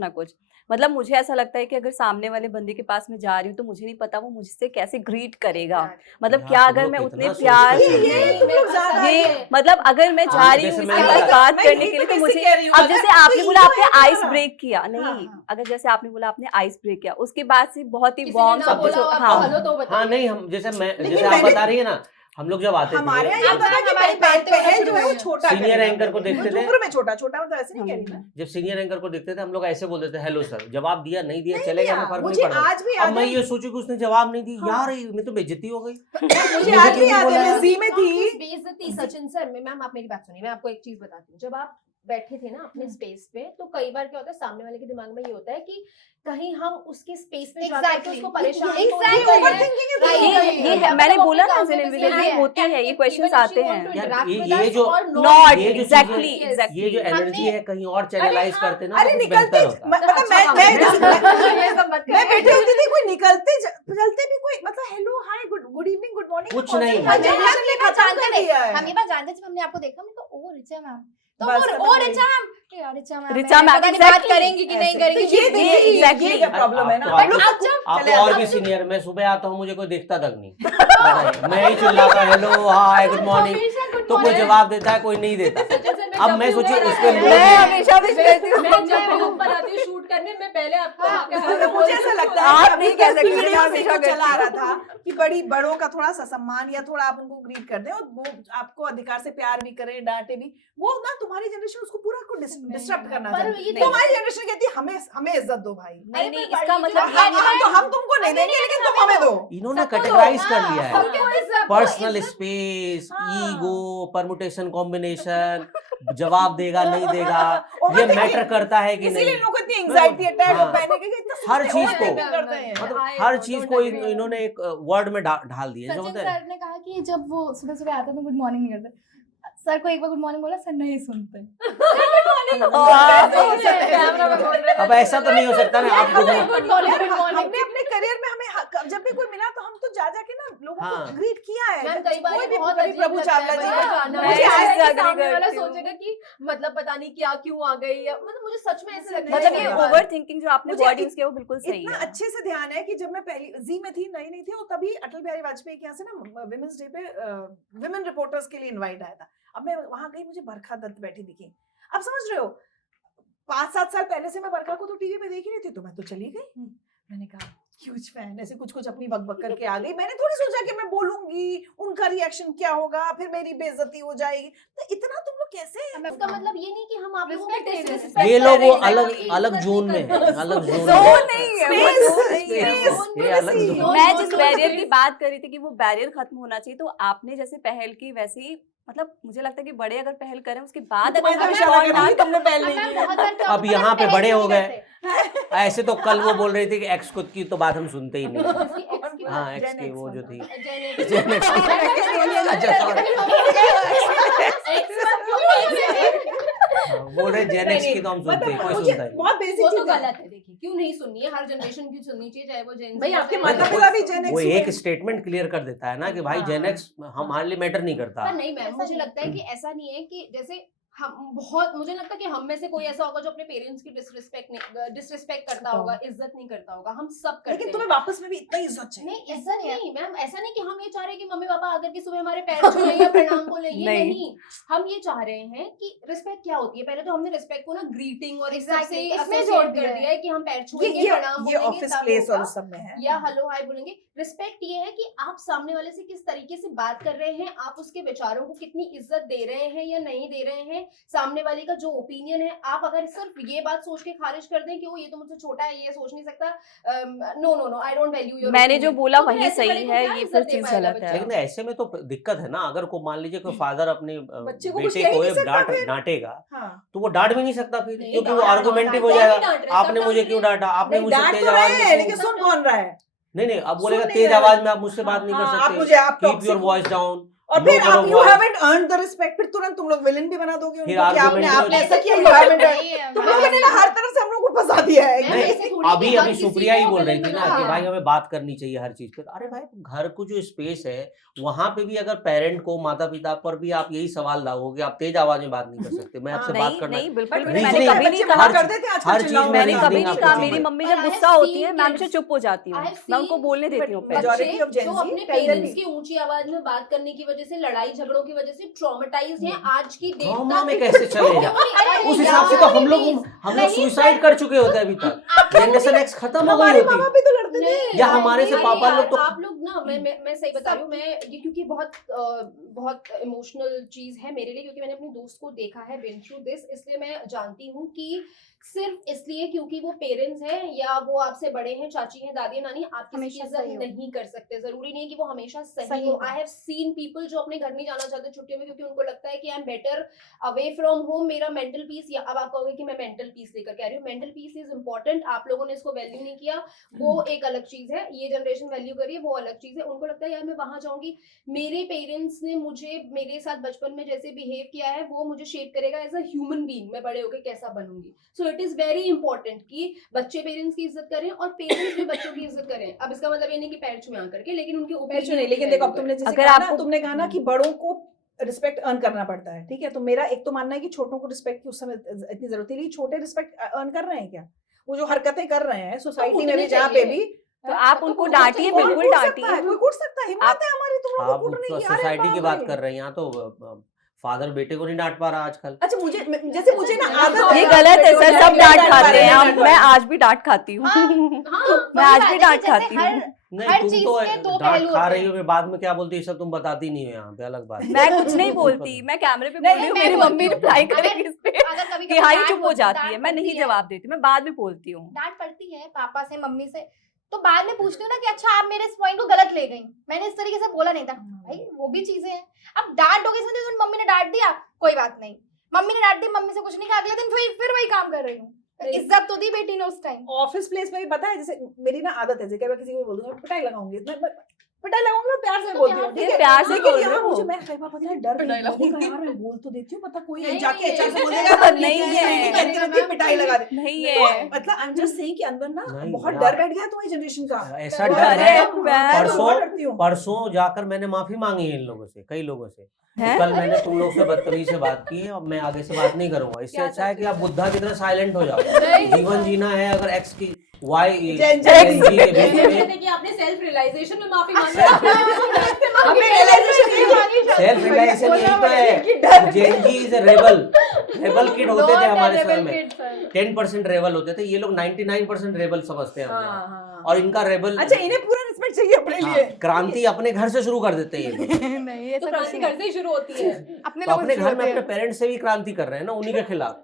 मतलब मुझे ऐसा लगता है कि अगर सामने वाले बंदे के पास मैं जा रही हूँ तो मुझे नहीं पता वो मुझसे कैसे ग्रीट करेगा, मतलब यार, क्या तुम अगर लोग मैं कितना उतने सोचते प्यार हो। ये तुम लोग ज्यादा ये मतलब अगर मैं जा हाँ, रही हूँ जैसे इसके मैं बाद बात मैं करने यही के लिए तो तो बेसिक मुझे, कह रही हूँ, अब अगर जैसे कोई आपने बोला ego आपने है तो आइस ना। ब्रेक किया, नहीं हाँ। अगर जैसे आपने बोला आपने आइस ब्रेक किया, उसके बाद से बहुत ही किसी ने वार्म ना सब बोला हो आपको हाँ हेलो तो बताइए। हाँ नहीं, हम जैसे मैं लेकिन जैसे आप मैंने- बता रही है ना, हम लोग जब आते हमारे यहाँ ये थे होता था कि हमारी बातें पहल जो है वो होना छोटा सीनियर करेगा। एंकर को देखते थे। उम्र में छोटा मतलब ऐसे नहीं कह रही मैं। जब सीनियर एंकर को देखते थे हम लोग ऐसे बोलते थे हेलो सर, जवाब दिया नहीं दिया नहीं चलेगा, दिया, हमें फर्क मुझे नहीं पड़ता। आज भी अब याद मैं है, ये सोचू कि उसने जवाब नहीं दी, हाँ। यार ये में तो बेइज्जती हो गई। मुझे मुझे आज क्यों भी नहीं याद बोला है, यार? मैं जी में थी। बेइज्जती सचिन सर, मैम आप मेरी बात सुनिए, मैं आपको एक चीज बताती हूँ। जब आप बैठे थे ना अपने स्पेस पे, तो कई बार क्या होता है सामने वाले के दिमाग में ये होता है कि कहीं हम उसके स्पेस में जाकर के Exactly. उसको परेशान तो Exactly. नहीं कर रहे हैं। Overthinking is Right, real. right, ये right. है, मैंने मतलब बोला अपने ना, काम में Zinil, busy है, होते हैं, ये even questions if she आते want हैं। to यार, interact ये- with ये us जो- or Not, not, ये जो exactly, चीजें- exactly. ये जो एनर्जी है कहीं और चैनलाइज करते ना अरे तो कुछ निकलते बेहतर होता। मतलब अच्छा, मैं ये सब मत मैं करें। बैठी होती थी, कोई निकलते चलते भी कोई मतलब hello hi good evening good morning कुछ नहीं। हम ये बात खत्म कर जानते दिया थे, है। हम ये बात जानते थे, हमने आपको देखा, हमने कहा ओ रिचा मैम, तो बस वो खत्म ओ हो गई। रिचा मैम, यार रिचा मैम रिचा मैम, पता नहीं बात exactly. करेंगी कि नहीं ऐसे। करेंगी। तो ये देखिए, exactly. ये क्या प्रॉब्लम है ना, आप हम लोग अब तो- जब आप चले तो और आते भी हैं। सीनियर, मैं सुबह आता हूँ मुझे कोई दिखता तक नहीं, बताइए, मैं ही चिल्लाता हेलो हाय गुड मॉर्निंग, हमेशा good तो कोई morning। जवाब देता है कोई नहीं देता। अब मैं सोचिए उसके मैं लोग हमेशा विश करती हूँ। मैं जब भी ऊपर आती हूँ शूट करने, मैं पहले आपको आके तो मुझे ऐसा लगता है आप कि नहीं अभी कह तक सकती, वीडियो मैं से हमेशा जो चला करती रहा था कि बड़ों का थोड़ा सा सम्मान या थोड़ा आप उनको ग्रीट कर दें और वो आपको अधिकार से प्यार भी करें, डांटे भी, वो ना तुम्हारी जनरेशन उसको पूरा को डिस्टर्ब करना पर चाहती ये है। तुम्हारी जनरेशन कहती है हमें इज्जत दो भाई, नहीं नहीं, पर इसका ये मतलब जो ये नहीं हम तुमको नहीं देंगे लेकिन तुम हमें दो। इन्होंने सबको कैटेगराइज दो, कर हाँ, लिया है, सबको इज्जत दो, पर्सनल इज्जत- स्पेस, हाँ। ईगो, परमुटेशन कॉम्बिनेशन, जवाब देगा नहीं देगा, ये Overthinking। मैटर करता है कि इसीलिए नहीं। लोगों को इतनी एंजाइटी अटैक हाँ। पैनिक है कि इतना हर सोचते चीज हैं, को- overthinking करते हैं। मतलब I हर don't चीज को agree. इन्होंने एक वर्ड में ढाल दिया जो सचिन होता है। सर ने कहा कि जब वो सुबह सुबह आते तो गुड मॉर्निंग नहीं करते, सर को एक बार गुड मॉर्निंग बोला, सर नहीं सुनते। अब ऐसा तो नहीं हो सकता ना, आप गुड मॉर्निंग गुड मॉर्निंग। हमने अपने करियर में जब भी कोई मिला तो हम तो जा के ना लोगों को हाँ। ग्रीट किया है। मैम कई बार कोई ये भी बहुत कभी अजीब प्रभु लगता है चावला जी भैया का- गाना। मैं मुझे इससे ऐसा है कि agree सामने वाला करती हूँ। सोचेगा कि मतलब पता नहीं क्या क्यों आ गई, या मतलब मुझे सच में ऐसे लगता है मतलब कई ये बार। ओवर थिंकिंग जो आपने मुझे वर्ड यूज किया वो बिल्कुल सही इतना है। अच्छे से ध्यान है कि जब मैं पहली जी में थी, नई थी, और तभी अटल बिहारी वाजपेयी के यहाँ से ना विमेंस डे पे विमेन रिपोर्टर्स के लिए इनवाइट आया था। अब मैं वहां गई, मुझे बरखा दत्त बैठी दिखी। अब समझ रहे हो, 5-7 साल पहले से मैं बरखा को तो टीवी पे देख ही रही थी, तो मैं तो चली गई। मैंने कहा ह्यूज फैन, ऐसे कुछ अपनी बक करके आ गई। मैंने थोड़ी सोचा कि मैं बोलूंगी, उनका रिएक्शन क्या होगा, फिर मेरी बेइज्जती हो जाएगी। तो इतना तुम लोग कैसे इसका मतलब ये नहीं कि हम आप लोगों को Respect नहीं दे disrespect रहे। ये लोग वो कर रहे हैं, अलग आपकी अलग इज्जत जोन में नहीं कर है, रहे। अलग जोन जोन में। नहीं है, Space, वो जोन नहीं है। space, ये अलग privacy। जोन। मैं जोन, जिस जोन, बैरियर जोन। की बात कर रही थी कि वो बैरियर खत्म होना चाहिए, तो आपने जैसे पहल की वैसे ही, मतलब मुझे लगता है कि बड़े अगर पहल करें उसके बाद तुम्हें अगर तो हम इशारा respond कर रही ना थी, तुमने पहल नहीं मैम की। बहुत बार क्या अब होता है, यहाँ पे पहल बड़े नहीं हो गए। करते। ऐसे तो कल वो बोल रही थी कि एक्स खुद की तो बात हम सुनते ही नहीं। इसकी ex की हाँ बात- एक्स Gen की X वो जो वाला। थी Gen X। Gen X। अच्छा, बोल रहे जेन एक्स की तो हम सुनते हैं, कोई मुझे सुनता ही बहुत वो बेसिक तो चीज है। गलत है, देखिए क्यों नहीं सुननी है, हर जनरेशन की सुननी चाहिए, चाहे वो जेन भाई, आपके नहीं। माता-पिता भी Gen नहीं। X वो हुए। एक स्टेटमेंट क्लियर कर देता है ना कि भाई हाँ। जेन एक्स हमारे लिए मैटर नहीं करता। पर नहीं मैम, मुझे लगता है कि ऐसा नहीं है कि जैसे हम बहुत, मुझे लगता है कि हम में से कोई ऐसा होगा जो अपने पेरेंट्स की डिसरिस्पेक्ट करता होगा, इज्जत नहीं करता होगा, हम सब करते लेकिन हैं। तुम्हें वापस में भी इतना इज्जत चाहिए। नहीं इज्जत नहीं मैम, ऐसा नहीं कि हम ये चाह रहे हैं कि मम्मी पापा आकर के सुबह हमारे पैर छुए या प्रणाम बोले, ये नहीं। नहीं। हम ये चाह रहे हैं कि रिस्पेक्ट क्या होती है। पहले तो हमने रिस्पेक्ट को ना ग्रीटिंग और इस सबसे Exactly, इसमें associate जोड़ कर दिया दिया है कि हम पैर छुएंगे, प्रणाम ये बोलेंगे ऑफिस तब प्लेस होगा। और सब में है। या हेलो हाय बोलेंगे। रिस्पेक्ट ये है कि आप सामने वाले से किस तरीके से बात कर रहे हैं, आप उसके विचारों को कितनी इज्जत दे रहे हैं या नहीं दे रहे हैं, सामने वाले का जो ओपिनियन है, आप अगर सिर्फ ये बात सोच के खारिज कर दें कि वो ये तो मुझसे छोटा है, ये सोच नहीं सकता, no no no I don't value your, मैंने जो बोला वही सही है, ये फिर चीज गलत है। लेकिन ऐसे में तो दिक्कत है ना, अगर को मान लीजिए कोई फादर अपने बच्चे को कुछ बेटे कह ही को नहीं एक सकता फिर। डांटेगा हाँ। तो वो डांट भी नहीं सकता फिर, नहीं, क्योंकि वो डांट- आर्गुमेंटिव हो डांट- जाएगा। डांट रहे, आपने सब मुझे डांट क्यों रहे। डांटा, आपने नहीं, मुझे डांट तेज तो आवाज रहे में हैं, क्यों- लेकिन सुन कौन रहा है? नहीं अब बोलेगा सुन नहीं तेज रहे। आवाज में आप मुझसे बात नहीं हाँ, कर आप सकते, मुझे आप कीप toxic योर हो। Voice down. और लो फिर करो आप you voice। Haven't earn the respect, फिर तुरंत तुम लोग विलेन भी बना दोगे फिर उनको कि आपने argument आपने हो ऐसा किया, जाएगा। you haven't नहीं है, earned। तुम मैम। लोगों ने ना हर तरफ से हम लोग को फंसा दिया है। मैम, नहीं, ऐसे थोड़ी अभी कि हर अभी किसी सुप्रिया ही को बोल रही थी विलेन ना बना कि दिया। भाई हमें बात करनी चाहिए हर चीज पे। अरे भाई घर को जो स्पेस है वहां पे भी अगर पेरेंट को, माता पिता पर भी आप यही सवाल लाओगे, आप तेज आवाज में बात नहीं कर सकते, मैं आपसे बात नहीं करना नहीं है। बिल्कुल बट भी reasoning- मैंने कभी नहीं बच्चे कहा, मना कर देते हैं आजकल हर चीज चिल्लाओ में मैंने मत। कभी reasoning नहीं आपको कहा। चाहिए। मेरी मम्मी और जब I have गुस्सा होती है seen मैं हमेशा kids- चुप हो जाती हूँ, I have मैं उनको seen बोलने देती हूँ पहले। Majority बच्चे of Gen जो Z अपने pay पेरेंट्स the की ऊंची आवाज में बात करने की वजह से, लड़ाई झगड़ों की वजह से ट्रॉमेटाइज हैं आज की डेट ट्रॉमा तक। में कैसे चले जा, अरे उस हिसाब से तो हम लोग सुसाइड कर चुके होते हैं अभी तक। जनरेशन एक्स खत्म हो गई हमारे होती। माँ बाप भी तो लड़ते थे। या हमारे से अरे पापा यार, लोग तो- आप लोग ना, मैं सही बता रही हूँ, मैं ये क्योंकि बहुत इमोशनल चीज है मेरे लिए, क्योंकि मैंने अपने दोस्त को देखा है बिन थ्रू दिस, इसलिए मैं जानती हूँ कि सिर्फ इसलिए क्योंकि वो पेरेंट्स हैं या वो आपसे बड़े हैं, चाची हैं, दादी हैं, नानी, आप किसी की हमेशा इज्जत सही हो। नहीं कर सकते। जरूरी नहीं है कि वो हमेशा सही सही हो। हो। आई हैव सीन पीपल जो अपने घर नहीं जाना चाहते छुट्टियों में क्योंकि उनको लगता है कि I am better away from home, मेरा मेंटल पीस, या अब आप कहोगे कि मैं मेंटल पीस लेकर कह रही हूँ, मेंटल पीस इज इंपॉर्टेंट। आप लोगों ने इसको वैल्यू नहीं किया, वो एक अलग चीज है। ये जनरेशन वैल्यू करिए, वो अलग चीज है। उनको लगता है यार मैं वहां जाऊंगी, मेरे पेरेंट्स ने मुझे मेरे साथ बचपन में जैसे बिहेव किया है वो मुझे शेप करेगा एज अ ह्यूमन बीइंग, मैं बड़े होकर कैसा बनूंगी। So it is very important कि बच्चे पेरेंट्स की इज्जत करें और पेरेंट्स भी बच्चों की इज्जत करें। अब इसका मतलब ये नहीं कि पैर छुए आकर के, लेकिन उनके पैर नहीं, लेकिन देखो अब तुमने जैसे अगर कहा ना, आपको- तुमने कहा ना कि बड़ों को रिस्पेक्ट अर्न करना पड़ता है, ठीक है, तो मेरा एक तो मानना है कि छोटों को रिस्पेक्ट की उस समय इतनी जरूरत है, छोटे रिस्पेक्ट अर्न कर रहे हैं क्या? वो जो हरकतें कर रहे हैं सोसाइटी में भी, जहाँ पे भी, तो आप उनको डांटिए, कौन बिल्कुल कूट सकता डांटिए। है? कोई कूट सकता है? हिम्मत है हमारी तुम लोगों आप को कूटने की? अरे सोसाइटी की बाप बात रे। कर रहे हैं, यहाँ तो फादर बेटे को नहीं डांट पा रहा आजकल। अच्छा मुझे जैसे मुझे ना आदत ये है, गलत है सर, सब डांट खाते हैं। डांट मैं आज भी डांट खाती हूँ। हाँ, मैं आज भी डांट खाती हूँ। नहीं हर तुम चीज तो के दो डांट पहलू खा होते रही हैं। हो, फिर बाद में क्या बोलती है सब तुम बताती नहीं हो यहाँ पे, अलग बात है। मैं कुछ नहीं बोलती, मैं कैमरे पे बोल नहीं, रही हूँ, मैं मेरी बोलती मम्मी हूँ। रिप्लाई अगर- करेगी इस पे अगर कभी कि हाँ ये चुप हो जाती है, मैं नहीं जवाब देती, मैं बाद में बोलती हूँ। डांट पड़ती है पापा से, मम्मी से, तो बाद में पूछती हूँ ना कि अच्छा आप मेरे इस पॉइंट को गलत ले गई, मैंने इस तरीके से बोला नहीं था। भाई वो भी चीजें हैं। अब डांट हो गई, इसमें तो मम्मी ने डांट दिया कोई बात नहीं, मम्मी ने डांट दी, मम्मी से कुछ नहीं कहा, अगले दिन फिर वही काम कर रही हूँ। इज्जत तो दी बेटी ने उस टाइम। ऑफिस प्लेस में भी पता है, जैसे मेरी ना आदत है, जैसे किसी को बोल दूंगा पिटाई लगाऊंगी, मैं पिटाई लगाऊंगी, मैं प्यार से तो बोलती हूँ, ठीक है, प्यार से लेकिन बोल यहाँ रहे हो। मुझे मैं कई बार पता है डर पिटाई लगेगा लगाऊंगी। यार, मैं बोल तो देती हूँ, पता कोई नहीं, जाके नहीं, अच्छा से बोल नहीं, देगा, नहीं है। पिटाई लगा दे। नहीं तो है। मतलब आई एम जस्ट सेइंग कि अंदर ना नहीं, बहुत यार। डर बैठ गया है तुम्हारी जनरेशन का। ऐसा बहुत डर डर है। मैं तो बहुत डरती हूँ। परसों जाकर मैंने माफी मांगी है इन लोगों से, कई लोगों से। हैं? कल मैंने तुम लोग से बदतमीजी से बात की है, अब मैं आगे से बात नहीं करूंगा। इससे अच्छा है कि आप बुद्धा की तरह साइलेंट हो जाओ। जीवन जीना है, अगर एक्स की Y Gen Z Gen Z के बीच में देखिए आपने सेल्फ रियलाइजेशन में माफी हमें realization ये हुआ सेल्फ रियलाइजेशन यही तो है। जेन जी इज रेबल किड होते थे हमारे समय में, 10% रेबल होते थे, ये लोग 99% रेबल समझते हैं अपने आप। हाँ, और इनका रेबल, अच्छा इन्हें पूरा रिस्पेक्ट चाहिए अपने लिए। क्रांति अपने घर से शुरू कर देते हैं ये लोग। नहीं ऐसा तो कुछ क्रांति नहीं। घर से ही शुरू होती है। अपने तो लोगों अपने से घर में होते अपने हैं। पेरेंट्स से भी क्रांति कर रहे हैं ना, उन्हीं के खिलाफ।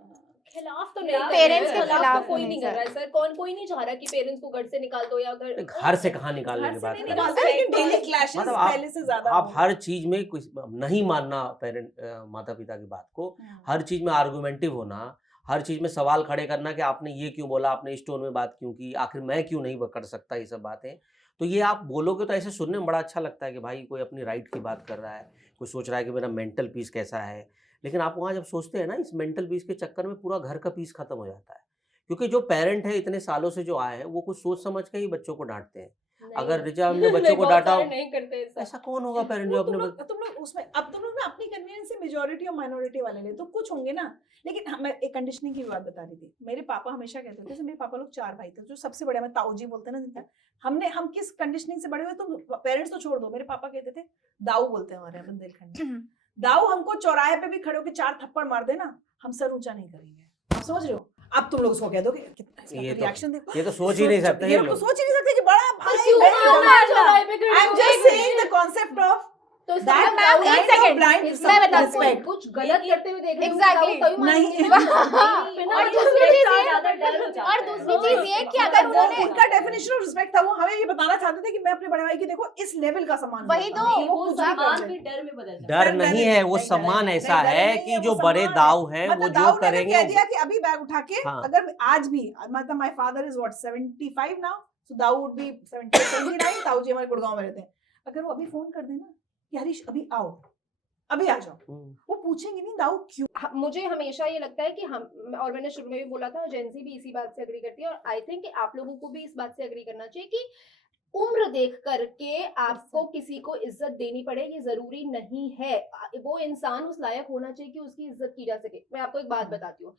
खिलाफ तो नहीं, पेरेंट्स के खिलाफ खिलाफ तो कोई नहीं, नहीं कर रहा है सर। कोई नहीं चाह रहा कि पेरेंट्स को घर से निकाल दो या घर से कहाँ निकालने की बात नहीं कर रहे हैं। निकालते, लेकिन डेली क्लैशेस मतलब पहले से ज्यादा आप हर चीज में कुछ नहीं मानना माता पिता की बात को, हर चीज में आर्गुमेंटिव होना, हर चीज में सवाल खड़े करना कि आपने ये क्यों बोला, आपने इस टोन में बात क्यों की, आखिर मैं क्यों नहीं कर सकता, ये सब बातें। तो ये आप बोलोगे तो ऐसे सुनने में बड़ा अच्छा लगता है कि भाई कोई अपनी राइट की बात कर रहा है, कोई सोच रहा है कि मेरा मेंटल पीस कैसा है। लेकिन आप वहाँ जब सोचते हैं ना, इस मेंटल पीस के चक्कर में पूरा घर का पीस खत्म हो जाता है। क्योंकि जो पेरेंट है इतने सालों से जो आए हैं, वो कुछ सोच समझ के ही बच्चों को डांटते हैं। अगर रिचा हमने बच्चों को डांटा हो, नहीं करते ऐसा। ऐसा कौन होगा पेरेंट जो अपने तुम लोग उसमें अब तुम लोग ना अपनी कन्वीनियंस से मेजॉरिटी और माइनॉरिटी वाले ले तो कुछ होंगे ना। लेकिन मैं एक कंडीशनिंग की बात बता रही थी। मेरे पापा हमेशा कहते थे, जैसे मेरे पापा लोग 4 भाई थे, जो सबसे बड़े में ताऊ जी बोलते हैं ना जिनका, हम किस कंडीशनिंग से बड़े हुए, तो पेरेंट्स तो छोड़ दो, मेरे पापा कहते थे दाऊ बोलते हैं हमारे यहाँ बुंदेलखंड में, दाऊ हमको चौराहे पे भी खड़े होकर 4 थप्पड़ मार देना, हम सर ऊंचा नहीं करेंगे। आप समझ रहे हो? अब तुम लोग उसको कह दोगे, ये तो- रिएक्शन देखो, ये तो सोच ही नहीं सकते ये ये लोग तो लोग। सोच ही नहीं सकते कि बड़ा भाई क्यों बहन मार चौराहे पे खड़े आई एम हो? Just saying the concept of तो that मैम, एक second, मैं बताती हूँ। respect. कुछ गलत करते हुए देख रहे हो, Exactly. तभी मारेंगे नहीं। ना। और और दूसरी चीज ये- ज्यादा डर हो जाता और है। दूसरी चीज ये कि अगर वो उन्होंने उनका डेफिनेशन ऑफ रिस्पेक्ट था, वो हमें ये बताना चाहते थे कि मैं अपने बड़े भाई की देखो इस लेवल का सम्मान वही करता हूँ, तो, कि वो कुछ भी कर सम्मान जाए। फिर डर में बदल जाता डर नहीं, नहीं है, वो नहीं, सम्मान नहीं, ऐसा नहीं, है नहीं, कि वो जो बड़े सम्मान दाऊ हैं वो मतलब जो दाऊ ने करेंगे कह दिया कि अभी बैग उठा के, हाँ। अगर आज भी मतलब my father is what 75 now, so Dau would be 79, ताऊ जी हमारे गुड़गांव में रहते हैं, अगर वो अभी फोन कर देना कि हरीश अभी आओ, अभी आ जाओ, वो पूछेंगे नहीं दाऊ क्यों। मुझे हमेशा ये लगता है कि हम, और मैंने शुरू में भी बोला था, जेंसी भी इसी बात से एग्री करती है, और आई थिंक आप लोगों को भी इस बात से एग्री करना चाहिए कि उम्र देख करके आपको किसी को इज्जत देनी पड़े ये जरूरी नहीं है। वो इंसान उस लायक होना चाहिए कि उसकी इज्जत की जा सके। मैं आपको एक बात बताती हूँ,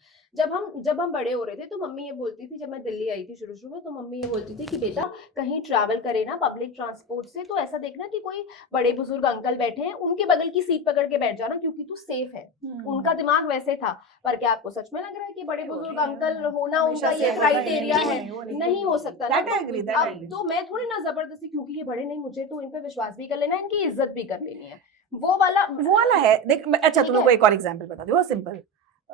जब हम बड़े हो रहे थे तो मम्मी ये बोलती थी, जब मैं दिल्ली आई थी शुरू में, तो मम्मी ये बोलती थी कि बेटा कहीं ट्रैवल करे ना पब्लिक ट्रांसपोर्ट से, तो ऐसा देखना कि कोई बड़े बुजुर्ग अंकल बैठे हैं, उनके बगल की सीट पकड़ के बैठ जाना, क्योंकि तू सेफ है। उनका दिमाग वैसे था। पर क्या आपको सच में लग रहा है कि बड़े बुजुर्ग अंकल होना उनका ये क्राइटेरिया है? नहीं हो सकता ना। That I agree, that I अब agree. तो मैं थोड़ी ना जबरदस्ती, क्योंकि ये बड़े नहीं, मुझे तो इन पे विश्वास भी कर लेना है, इनकी इज्जत भी कर लेनी है, वो वाला है। देख अच्छा ठीक तुम लोग है। को एक और एग्जांपल बता दूं, सिंपल।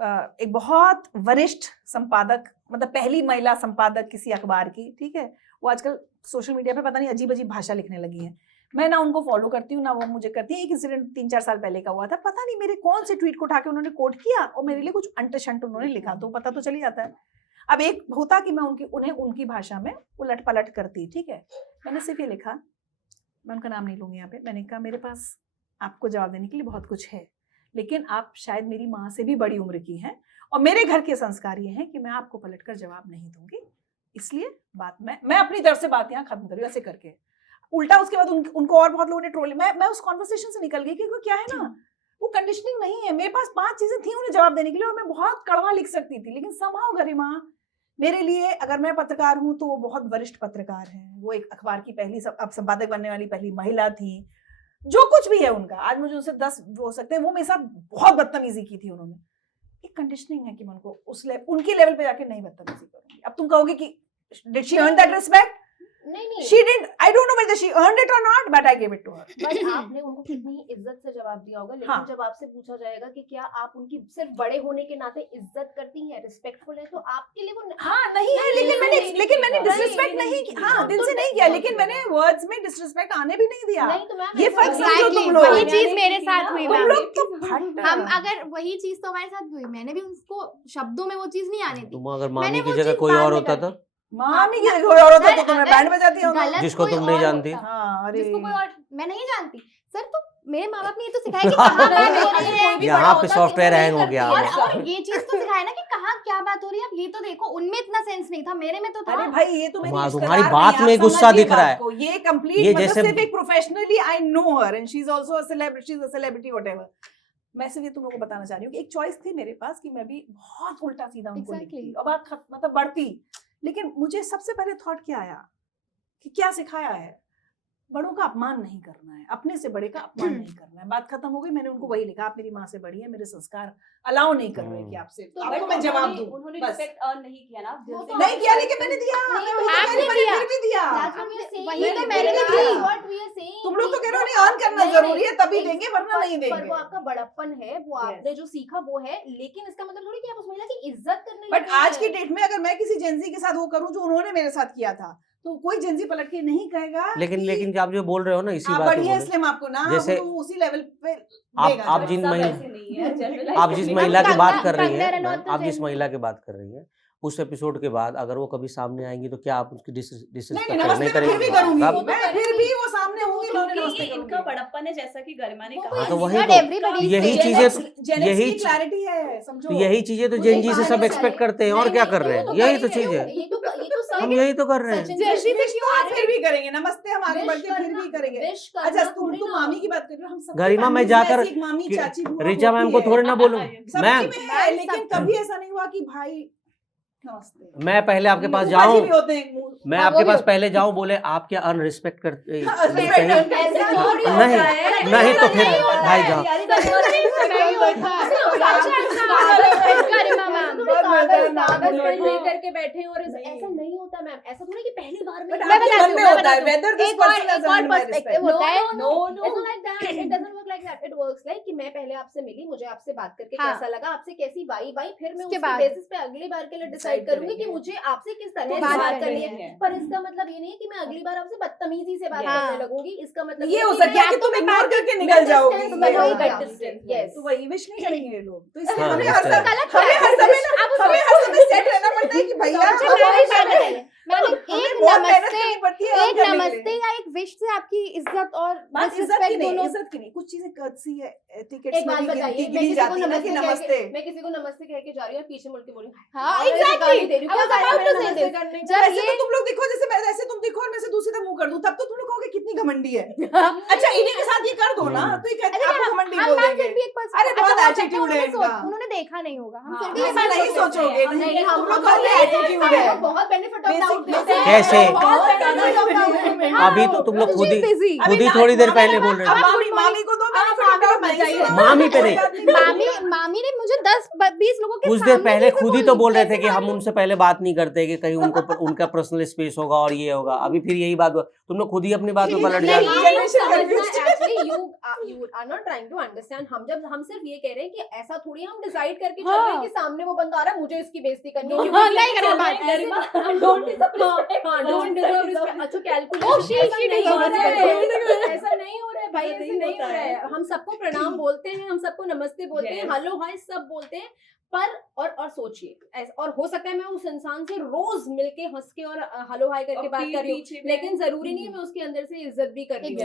एक बहुत वरिष्ठ संपादक, मतलब पहली महिला संपादक किसी अखबार की, ठीक है, वो आजकल सोशल मीडिया पे पता नहीं अजीब अजीब भाषा लिखने लगी है। मैं ना उनको फॉलो करती हूँ ना वो मुझे करती है। एक इंसिडेंट 3-4 साल पहले का हुआ था, पता नहीं मेरे कौन से ट्वीट को उठा के उन्होंने कोट किया और मेरे लिए कुछ अंट शंट उन्होंने लिखा, तो पता तो चली जाता है। अब एक होता कि मैं उन्हें उनकी भाषा में उलट पलट करती, ठीक है। मैंने सिर्फ ये लिखा, मैं उनका नाम नहीं लूंगी यहाँ पे, मैंने कहा मेरे पास आपको जवाब देने के लिए बहुत कुछ है, लेकिन आप शायद मेरी माँ से भी बड़ी उम्र की हैं और मेरे घर के संस्कार ये हैं कि मैं आपको पलटकर जवाब नहीं दूंगी, इसलिए बात मैं अपनी तरफ से बात यहाँ खत्म करूँ, ऐसे करके। उल्टा उसके बाद उनको और बहुत लोगों ने ट्रोल, मैं उस कॉन्वर्सेशन से निकल गई, क्योंकि क्या है ना, वो कंडीशनिंग नहीं है। मेरे पास 5 चीजें थी उन्हें जवाब देने के लिए और मैं बहुत कड़वा लिख सकती थी, लेकिन somehow गरिमा मेरे लिए, अगर मैं पत्रकार हूँ तो वो बहुत वरिष्ठ पत्रकार हैं, वो एक अखबार की पहली अब संपादक बनने वाली पहली महिला थी, जो कुछ भी है उनका, आज मुझे उनसे 10 हो सकते हैं, वो मेरे साथ बहुत बदतमीजी की थी उन्होंने। एक कंडीशनिंग है कि मैं उनको उनके लेवल पे जाके नहीं बदतमीजी करूंगी। अब तुम कहोगे कि did she earn that respect? नहीं She didn't. I don't know whether she earned it or not, but I gave it to her. But आपने उनको कितनी इज्जत से जवाब दिया होगा, लेकिन हाँ। जब आपसे पूछा जाएगा कि क्या आप उनकी सिर्फ बड़े होने के नाते इज्जत करती हैं, रिस्पेक्टफुल है, तो आपके लिए वो हाँ नहीं है, लेकिन मैंने डिसरिस्पेक्ट नहीं की, हाँ दिल से नहीं किया, लेकिन मैंने वर्ड्स में डिसरिस्पेक्ट आने भी नहीं दिया। नहीं, तो मैम ये फर्क समझो Exactly, तुम लोग। वही चीज मेरे साथ हुई तुम मैम। लोग तो फट हम अगर वही चीज तो हमारे साथ हुई, मैंने भी उसको शब्दों में वो चीज नहीं आने दी। तुम अगर मैंने मामी वो की जगह चीज कोई बाद और में होता कर था, दी। मामी की कोई और होता तो तुम्हें अगर बैंड बजाती हो। गलत जिसको कोई तुम नहीं और जानती। होता, हाँ, अरे जिसको कोई और मैं नहीं जानती सर, तो मेरे माँ बाप ने ये तो सिखाया कि कहाँ बात हो रही है, यहाँ पे सॉफ्टवेयर हैंग हो गया। और ये चीज तो सिखाया ना कि कहाँ क्या बात हो रही है। अब ये तो देखो, उनमें इतना सेंस नहीं था, मेरे में तो था। अरे भाई ये तो मेरी तुम्हारी रिश्तेदार बात नहीं, में आप गुस्सा समझिए दिख रहा बात है। को। ये कंप्लीट ये मतलब जैसे- सिर्फ एक professionally I know her and she is also a celebrity whatever. मैं सिर्फ ये तुम लोगों को बताना चाह रही हूँ कि एक चॉइस थी मेरे पास कि मैं भी बहुत उल्टा सीधा उनको Exactly. लिखती और बात मतलब बढ़ती, लेकिन मुझे सबसे पहले थॉट क्या आया कि क्या सिखाया है, बड़ों का अपमान नहीं करना है, अपने से बड़े का अपमान नहीं करना है। बात खत्म हो गई, मैंने उनको वही लिखा, आप मेरी माँ से बड़ी है, मेरे संस्कार अलाउ नहीं कर रहे कि आपसे तो आपको बट मैं जवाब दूं। उन्होंने बस। रिस्पेक्ट अर्न नहीं किया ना, दिल वो से तो नहीं किया, लेकिन मैंने दिया, नहीं, मैं वही तो आपने कह रही, दिया। मैंने फिर भी दिया। वही तो मैंने भी भी दिया। दी। तुम लोग तो कह रहे हो नहीं अर्न करना जरूरी है तभी देंगे वरना नहीं पर देंगे। वो आपका बड़प्पन है, वो आपने जो सीखा वो है, लेकिन इसका मतलब थोड़ी कि आप उस महिला की इज्जत करने बट लगे आज की हैं। डेट में अगर मैं किसी जेंजी के साथ वो करूं जो उन्होंने मेरे साथ किया था, तो कोई जेंजी पलट के नहीं कहेगा लेकिन कि लेकिन आप जो बोल रहे हो ना, इसी आप बात पे बढ़िया बोल इसलिए हम आपको ना जैसे- वो तो उसी लेवल पे आप- देगा आप जवाब। जिन सब महिला- ऐसे नहीं है, generalize आप जिस करने महिला का- की बात कर रही कंगना हैं, रनौत तो आप जिस जेंजी। महिला की बात कर रही हैं, उस एपिसोड के बाद अगर वो कभी सामने आएंगी तो क्या आप उसकी नहीं डिसरिस्पेक्ट नहीं नहीं नमस्ते मैं फिर भी करेंगी? करूंगी, आप- मैं फिर भी वो सामने होंगी, मैं उन्हें क्योंकि नमस्ते ये इनका करूंगी। बड़प्पन है, जैसा कि गरिमा ने वो कहा। हाँ, तो वही Not तो- everybody यही is चीजें- जेनेक्स यही की चीज- क्लैरिटी है, समझो। यही चीजें तो मुझे जेंजी से बाहर सब से एक्सपेक्ट आए- करते हैं, और नहीं, क्या नहीं, कर तो रहे वो हैं? तो यही कर तो ही चीज रहे है, हो, ये तो सब हम यही तो कर रहे हैं। सचिन जैसी विश क्यों आप फिर भी करेंगे नमस्ते, हम आगे विश बढ़ के फिर करना- भी करेंगे। विश करना अच्छा तुम थोड़ी ना। मामी की बात कर रहे हो, हम सब गरिमा, मैं जाकर मामी कि- चाची बुआ ऋचा मैम होती को है। थोड़े ना बोलूं। सबकी मैम, में है, लेकिन कभी ऐसा नहीं हुआ कि भाई नमस्ते। मैं पहले आपके पास फूफा जी जाऊं, भी होते हैं, मैं हाँ, आपके वो भी पास होते पहले जाऊं, बोले आप क्या अनरिस्पेक्ट करते हाँ, नहीं respect कहीं- करते ऐसे हैं। थोड़ी होता नहीं, है। नहीं तो फिर नहीं होता भाई है। जाओ। यार, इधर बोल रही है, नहीं होता है। गरिमा मैम, बहुत मजा है, नाम कागज पेन बोलो। लेकर के बैठे हैं और नहीं। ऐसा नहीं होता मैम, ऐसा थोड़ी कि पहली बार में But मैं आपके बताती मन में हूँ, होता है, मैं whether this एक और person has एक और earned my पर्सपेक्टिव respect. होता है। No, it's not like that. It doesn't work like that. It works like कि मैं पहले आपसे मिली, मुझे आपसे बात करके हाँ। कैसा लगा, आपसे कैसी वाइब आई, फिर मैं उसके उसके बाद बेसिस पे अगली बार के लिए डिसाइड Decide करूंगी कि करेंगे। मुझे आपसे किस तरह तो से बात बात करनी करनी है। है। पर इसका मतलब ये नहीं है कि मैं अगली बार आपसे बदतमीजी से बात हाँ। करने लगूंगी। इसका मतलब ये हो कि सकता है मैं- कि तुम मैं इग्नोर बात- करके निकल जाओगी, distance ये में होगा। होगा। distance, Yes. तो वही विश नहीं करेंगे ये लोग, तो इसलिए हाँ, हमें इस हर तरह। समय हमें हर समय सेट रहना पड़ता है कि भैया अच्छा, हम मैं भी हमेशा बात बताइए। मैम, हमें एक बहुत मेहनत नमस्ते, करनी पड़ती है एक earn करने के नमस्ते लिए। या एक विश से आपकी इज्जत और बात इज्जत की डिसरिस्पेक्ट नहीं, दोनों। इज्जत की नहीं, कुछ चीजें कर्टसी है, एटिकेट्स एक में बात भी बताइए, मैं गिरी किसी को जाती है ना नमस्ते कि कह नमस्ते। के- मैं किसी को नमस्ते कह के जा रही हूँ और पीछे मुड़ के बोली हाँ, मैं ऐसे exactly. गाली दे रही हूँ, I was क्या about to फायदा say नमस्ते this. करने का? जब ऐसे ये तो तुम लोग देखो, जैसे तुम दिखो और मैं से दूसरी तरफ मुंह कर दूं, तब तो तुम लोग कहोगे कितनी घमंडी है। अच्छा इन्हीं के साथ ये कर दो ना, तो ये कहते हैं आपको घमंडी हम बोल मैम फिर देंगे। भी एक पर्सन, अरे बहुत attitude है इनका। उन्होंने देखा नहीं होगा, हम हाँ, फिर भी ये ऐसा बात नहीं सोचते हैं। सोचोगे, नहीं, नहीं, हम तुम लोग लोग खाली attitude है। बहुत बेनिफिट ऑफ Basic- डाउट देते हैं। कैसे? बहुत बहुत benefit of doubt देते हैं। अभी तो तुम लोग खुद ही बिजी खुद ही थोड़ी देर पहले बोल रहे अब थे। मामी को दो benefit of doubt, बताइए। मामी पे नहीं। मामी ने मुझे 10-20 लोगों के कुछ देर सामने पहले कैसे खुद ही तो बोल रहे थे कैसे कि हम मालूम? उनसे पहले बात नहीं करते कि कहीं उनको उनका पर्सनल स्पेस होगा और ये होगा। अभी फिर यही बात तुम लोग खुद ही अपनी बात में पलट नहीं, जाते नहीं, हो। generation समझना confused. actually you are not trying to to understand, हम सिर्फ ये कह रहे हैं कि ऐसा थोड़ी हम डिसाइड करके चल रहे हैं कि सामने वो बंदा आ रहा है मुझे इसकी बेइज्जती करनी है, हाँ, नहीं करेंगे बात। Don't deserve respect. अच्छा ऐसा नहीं हो रहा है भाई, ऐसा नहीं हो रहा है। हम सबको प्रणाम बोलते हैं, हम सबको नमस्ते बोलते हैं, हेलो हाय सब बोलते हैं, पर और सोचिए, और हो सकता है मैं उस इंसान से रोज मिलके हंस के और हेलो हाय करके बात कर रही हूँ, लेकिन जरूरी नहीं है मैं उसके अंदर से इज्जत भी कर रही हूँ।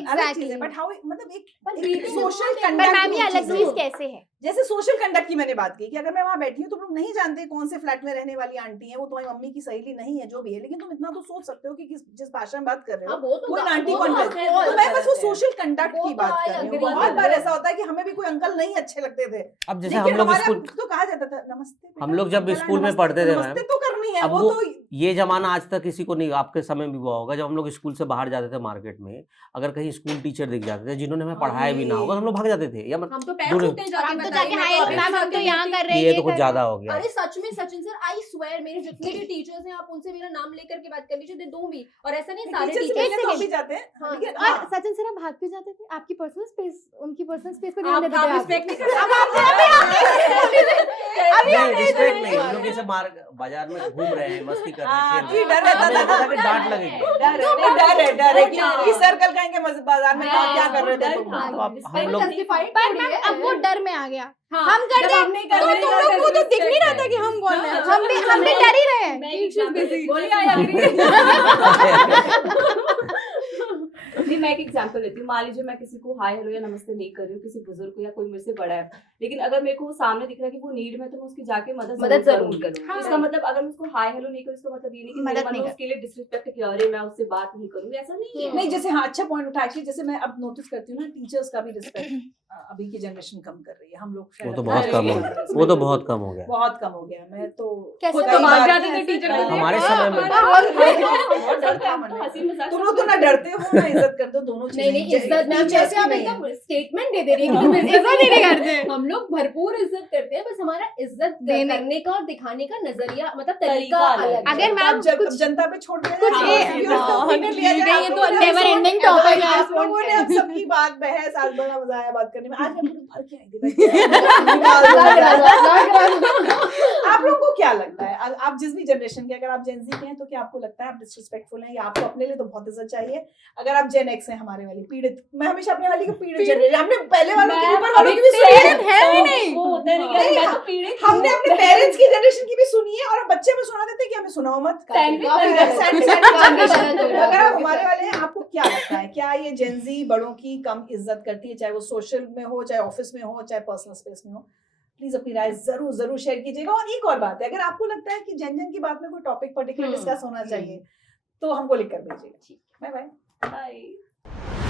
Exactly. बट हाउ मतलब एक treating सोशल पर मैम ये अलग कंडक्ट चीज कैसे है? जैसे सोशल कंडक्ट की मैंने बात की कि अगर मैं वहां बैठी हूँ, तुम लोग नहीं जानते कौन से फ्लैट में रहने वाली आंटी है, वो तुम्हारी मम्मी की सहेली नहीं है, जो भी है, लेकिन तुम इतना तो सोच सकते हो कि जिस भाषा में बात कर रहे हो वो आंटी कौन है। तो मैं बस वो सोशल कंडक्ट की बात कर रही हूँ। बहुत बार ऐसा होता है कि हमें भी कोई अंकल नहीं अच्छे लगते थे, अब जैसे लेकिन हम लोग हमारे स्कूल तो कहा जाता था नमस्ते बेटा, हम लोग जब बोला, स्कूल में नमस्ते, पढ़ते थे नमस्ते मैम, तो करनी है, अब वो वो तो ये जमाना आज तक किसी को नहीं, आपके समय भी हुआ होगा, जब हम लोग स्कूल से बाहर जाते थे मार्केट में, अगर कहीं स्कूल टीचर दिख जाते थे जिन्होंने हमें पढ़ाया भी ना होगा, हम लोग भाग जाते थे, या हम तो पैर दूर- छूते हैं हम तो बताइए, जाके मैं हाय अभी मैम हम जाके तो यहाँ देखती कर रहे हैं, ये तो कुछ कर ज्यादा रहे हैं। हो गया। अरे सच में सचिन सर, आई स्वेयर मेरे जितने भी टीचर्स हैं आप उनसे मेरा नाम लेकर के बात कर लीजिए, दे दूं भी, और ऐसा नहीं सारे टीचर से टीचर्स मिलने तो हम भी जाते हैं, हाँ, लेकिन और सचिन सर आप भाग क्यों जाते थे? आपकी पर्सनल स्पेस, उनकी पर्सनल स्पेस पे ध्यान आप देते थे आप। रिस्पेक्ट नहीं नहीं रिस्पेक्ट नहीं, हम लोग जैसे बाजार में घूम रहे हैं, मस्ती कर रहे हैं, खेल कि रहे डर हैं, रहता हमें लगता था था कि डांट लगेगी। डर है कि सर्कल कहेंगे बाजार में क्या कर रहे थे तुम। तो अब हम लोग पर मैम अब वो डर में आ गया, हाँ, हम कर जब रहे हम नहीं कर तो रहे तुम लोग को तो दिख नहीं रहा था कि हम कौन है, हम भी डर ही रहे हैं। नहीं, मैं एक एग्जांपल लेती हूँ। मान लीजिए मैं किसी को हाय हेलो या नमस्ते नहीं कर रही हूँ, किसी बुजुर्ग को या कोई मेरे से बड़ा है, लेकिन अगर मेरे को वो सामने दिख रहा है कि वो नीड में, तो मैं उसकी जाके मदद जरूर करूंगी। करूंगी। हाँ। इसका मतलब अगर मैं उसको हाय हेलो नहीं करूँ, इसका मतलब ये नहीं कि मेरे मदद मन नहीं में उसके लिए डिसरिस्पेक्ट कि अरे मैं उससे बात नहीं करूंगी, ऐसा नहीं है। नहीं, जैसे हाँ अच्छा पॉइंट उठा, एक्चुअली जैसे मैं अब नोटिस करती हूँ ना, टीचर्स का भी रिस्पेक्ट अभी की जनरेशन कम कर रही है। हम लोग वो तो बहुत कम हो गया, वो तो बहुत कम हो गया। बहुत कम हो गया। मैं तो कैसे कई तो भाग बार- जाते थे टीचर हाँ, हमारे समय में बहुत डर था मन में। हंसी मजाक तुम लोग तो ना डरते हो ना इज्जत करते हो, दोनों चीजें। नहीं इज्जत मैम, जैसे आप एकदम स्टेटमेंट दे रही है, इज्जत ही नहीं करते। हम लोग भरपूर इज्जत करते हैं, बस हमारा इज्जत देने- करने का और दिखाने का नजरिया मतलब तरीका तरीका अलग है। अगर मैम अब जब कुछ जनता पे छोड़ दिया कुछ जाए, ये- व्यूअर्स को हाँ, opinion लिया जाए, ये आप तो लोगों ने never अब ending सुन- topic है। आप लोगों ने अब सबकी बात बहस, आज बड़ा मजा आया बात करने में। आज मैं पूरी भर के आई थी आप लोगों को क्या लगता है, आप जिस भी जनरेशन के, अगर आप जेन ज़ी के हैं तो क्या आपको लगता है आप डिसरिस्पेक्टफुल हैं, या आपको अपने लिए तो बहुत इज्जत चाहिए? अगर आप जेन एक्स हैं, हमारे वाली पीड़ित, मैं हमेशा अपने वाली को पीड़ित जनरेशन, हमने पहले वालों की ऊपर वालों की भी सुनी है, है भी नहीं। वो होता नहीं कि मैं तो पीड़ित हूँ। हमने अपने पेरेंट्स की जनरेशन की भी सुनी है, और बच्चे में सुना देते हैं कि हमें सुनाओ मत। अगर आप हमारे वाले हैं, आपको क्या लगता है, क्या ये जेन ज़ी बड़ों की कम इज्जत करती है, चाहे वो सोशल में हो, चाहे ऑफिस में हो, चाहे पर्सनल स्पेस में हो? प्लीज अपनी राय जरूर जरूर शेयर कीजिएगा। और एक और बात है, अगर आपको लगता है कि जेन की बात में कोई टॉपिक पर्टिकुलर डिस्कस होना चाहिए, तो हमको लिख कर भेजिएगा। Bye bye. Bye.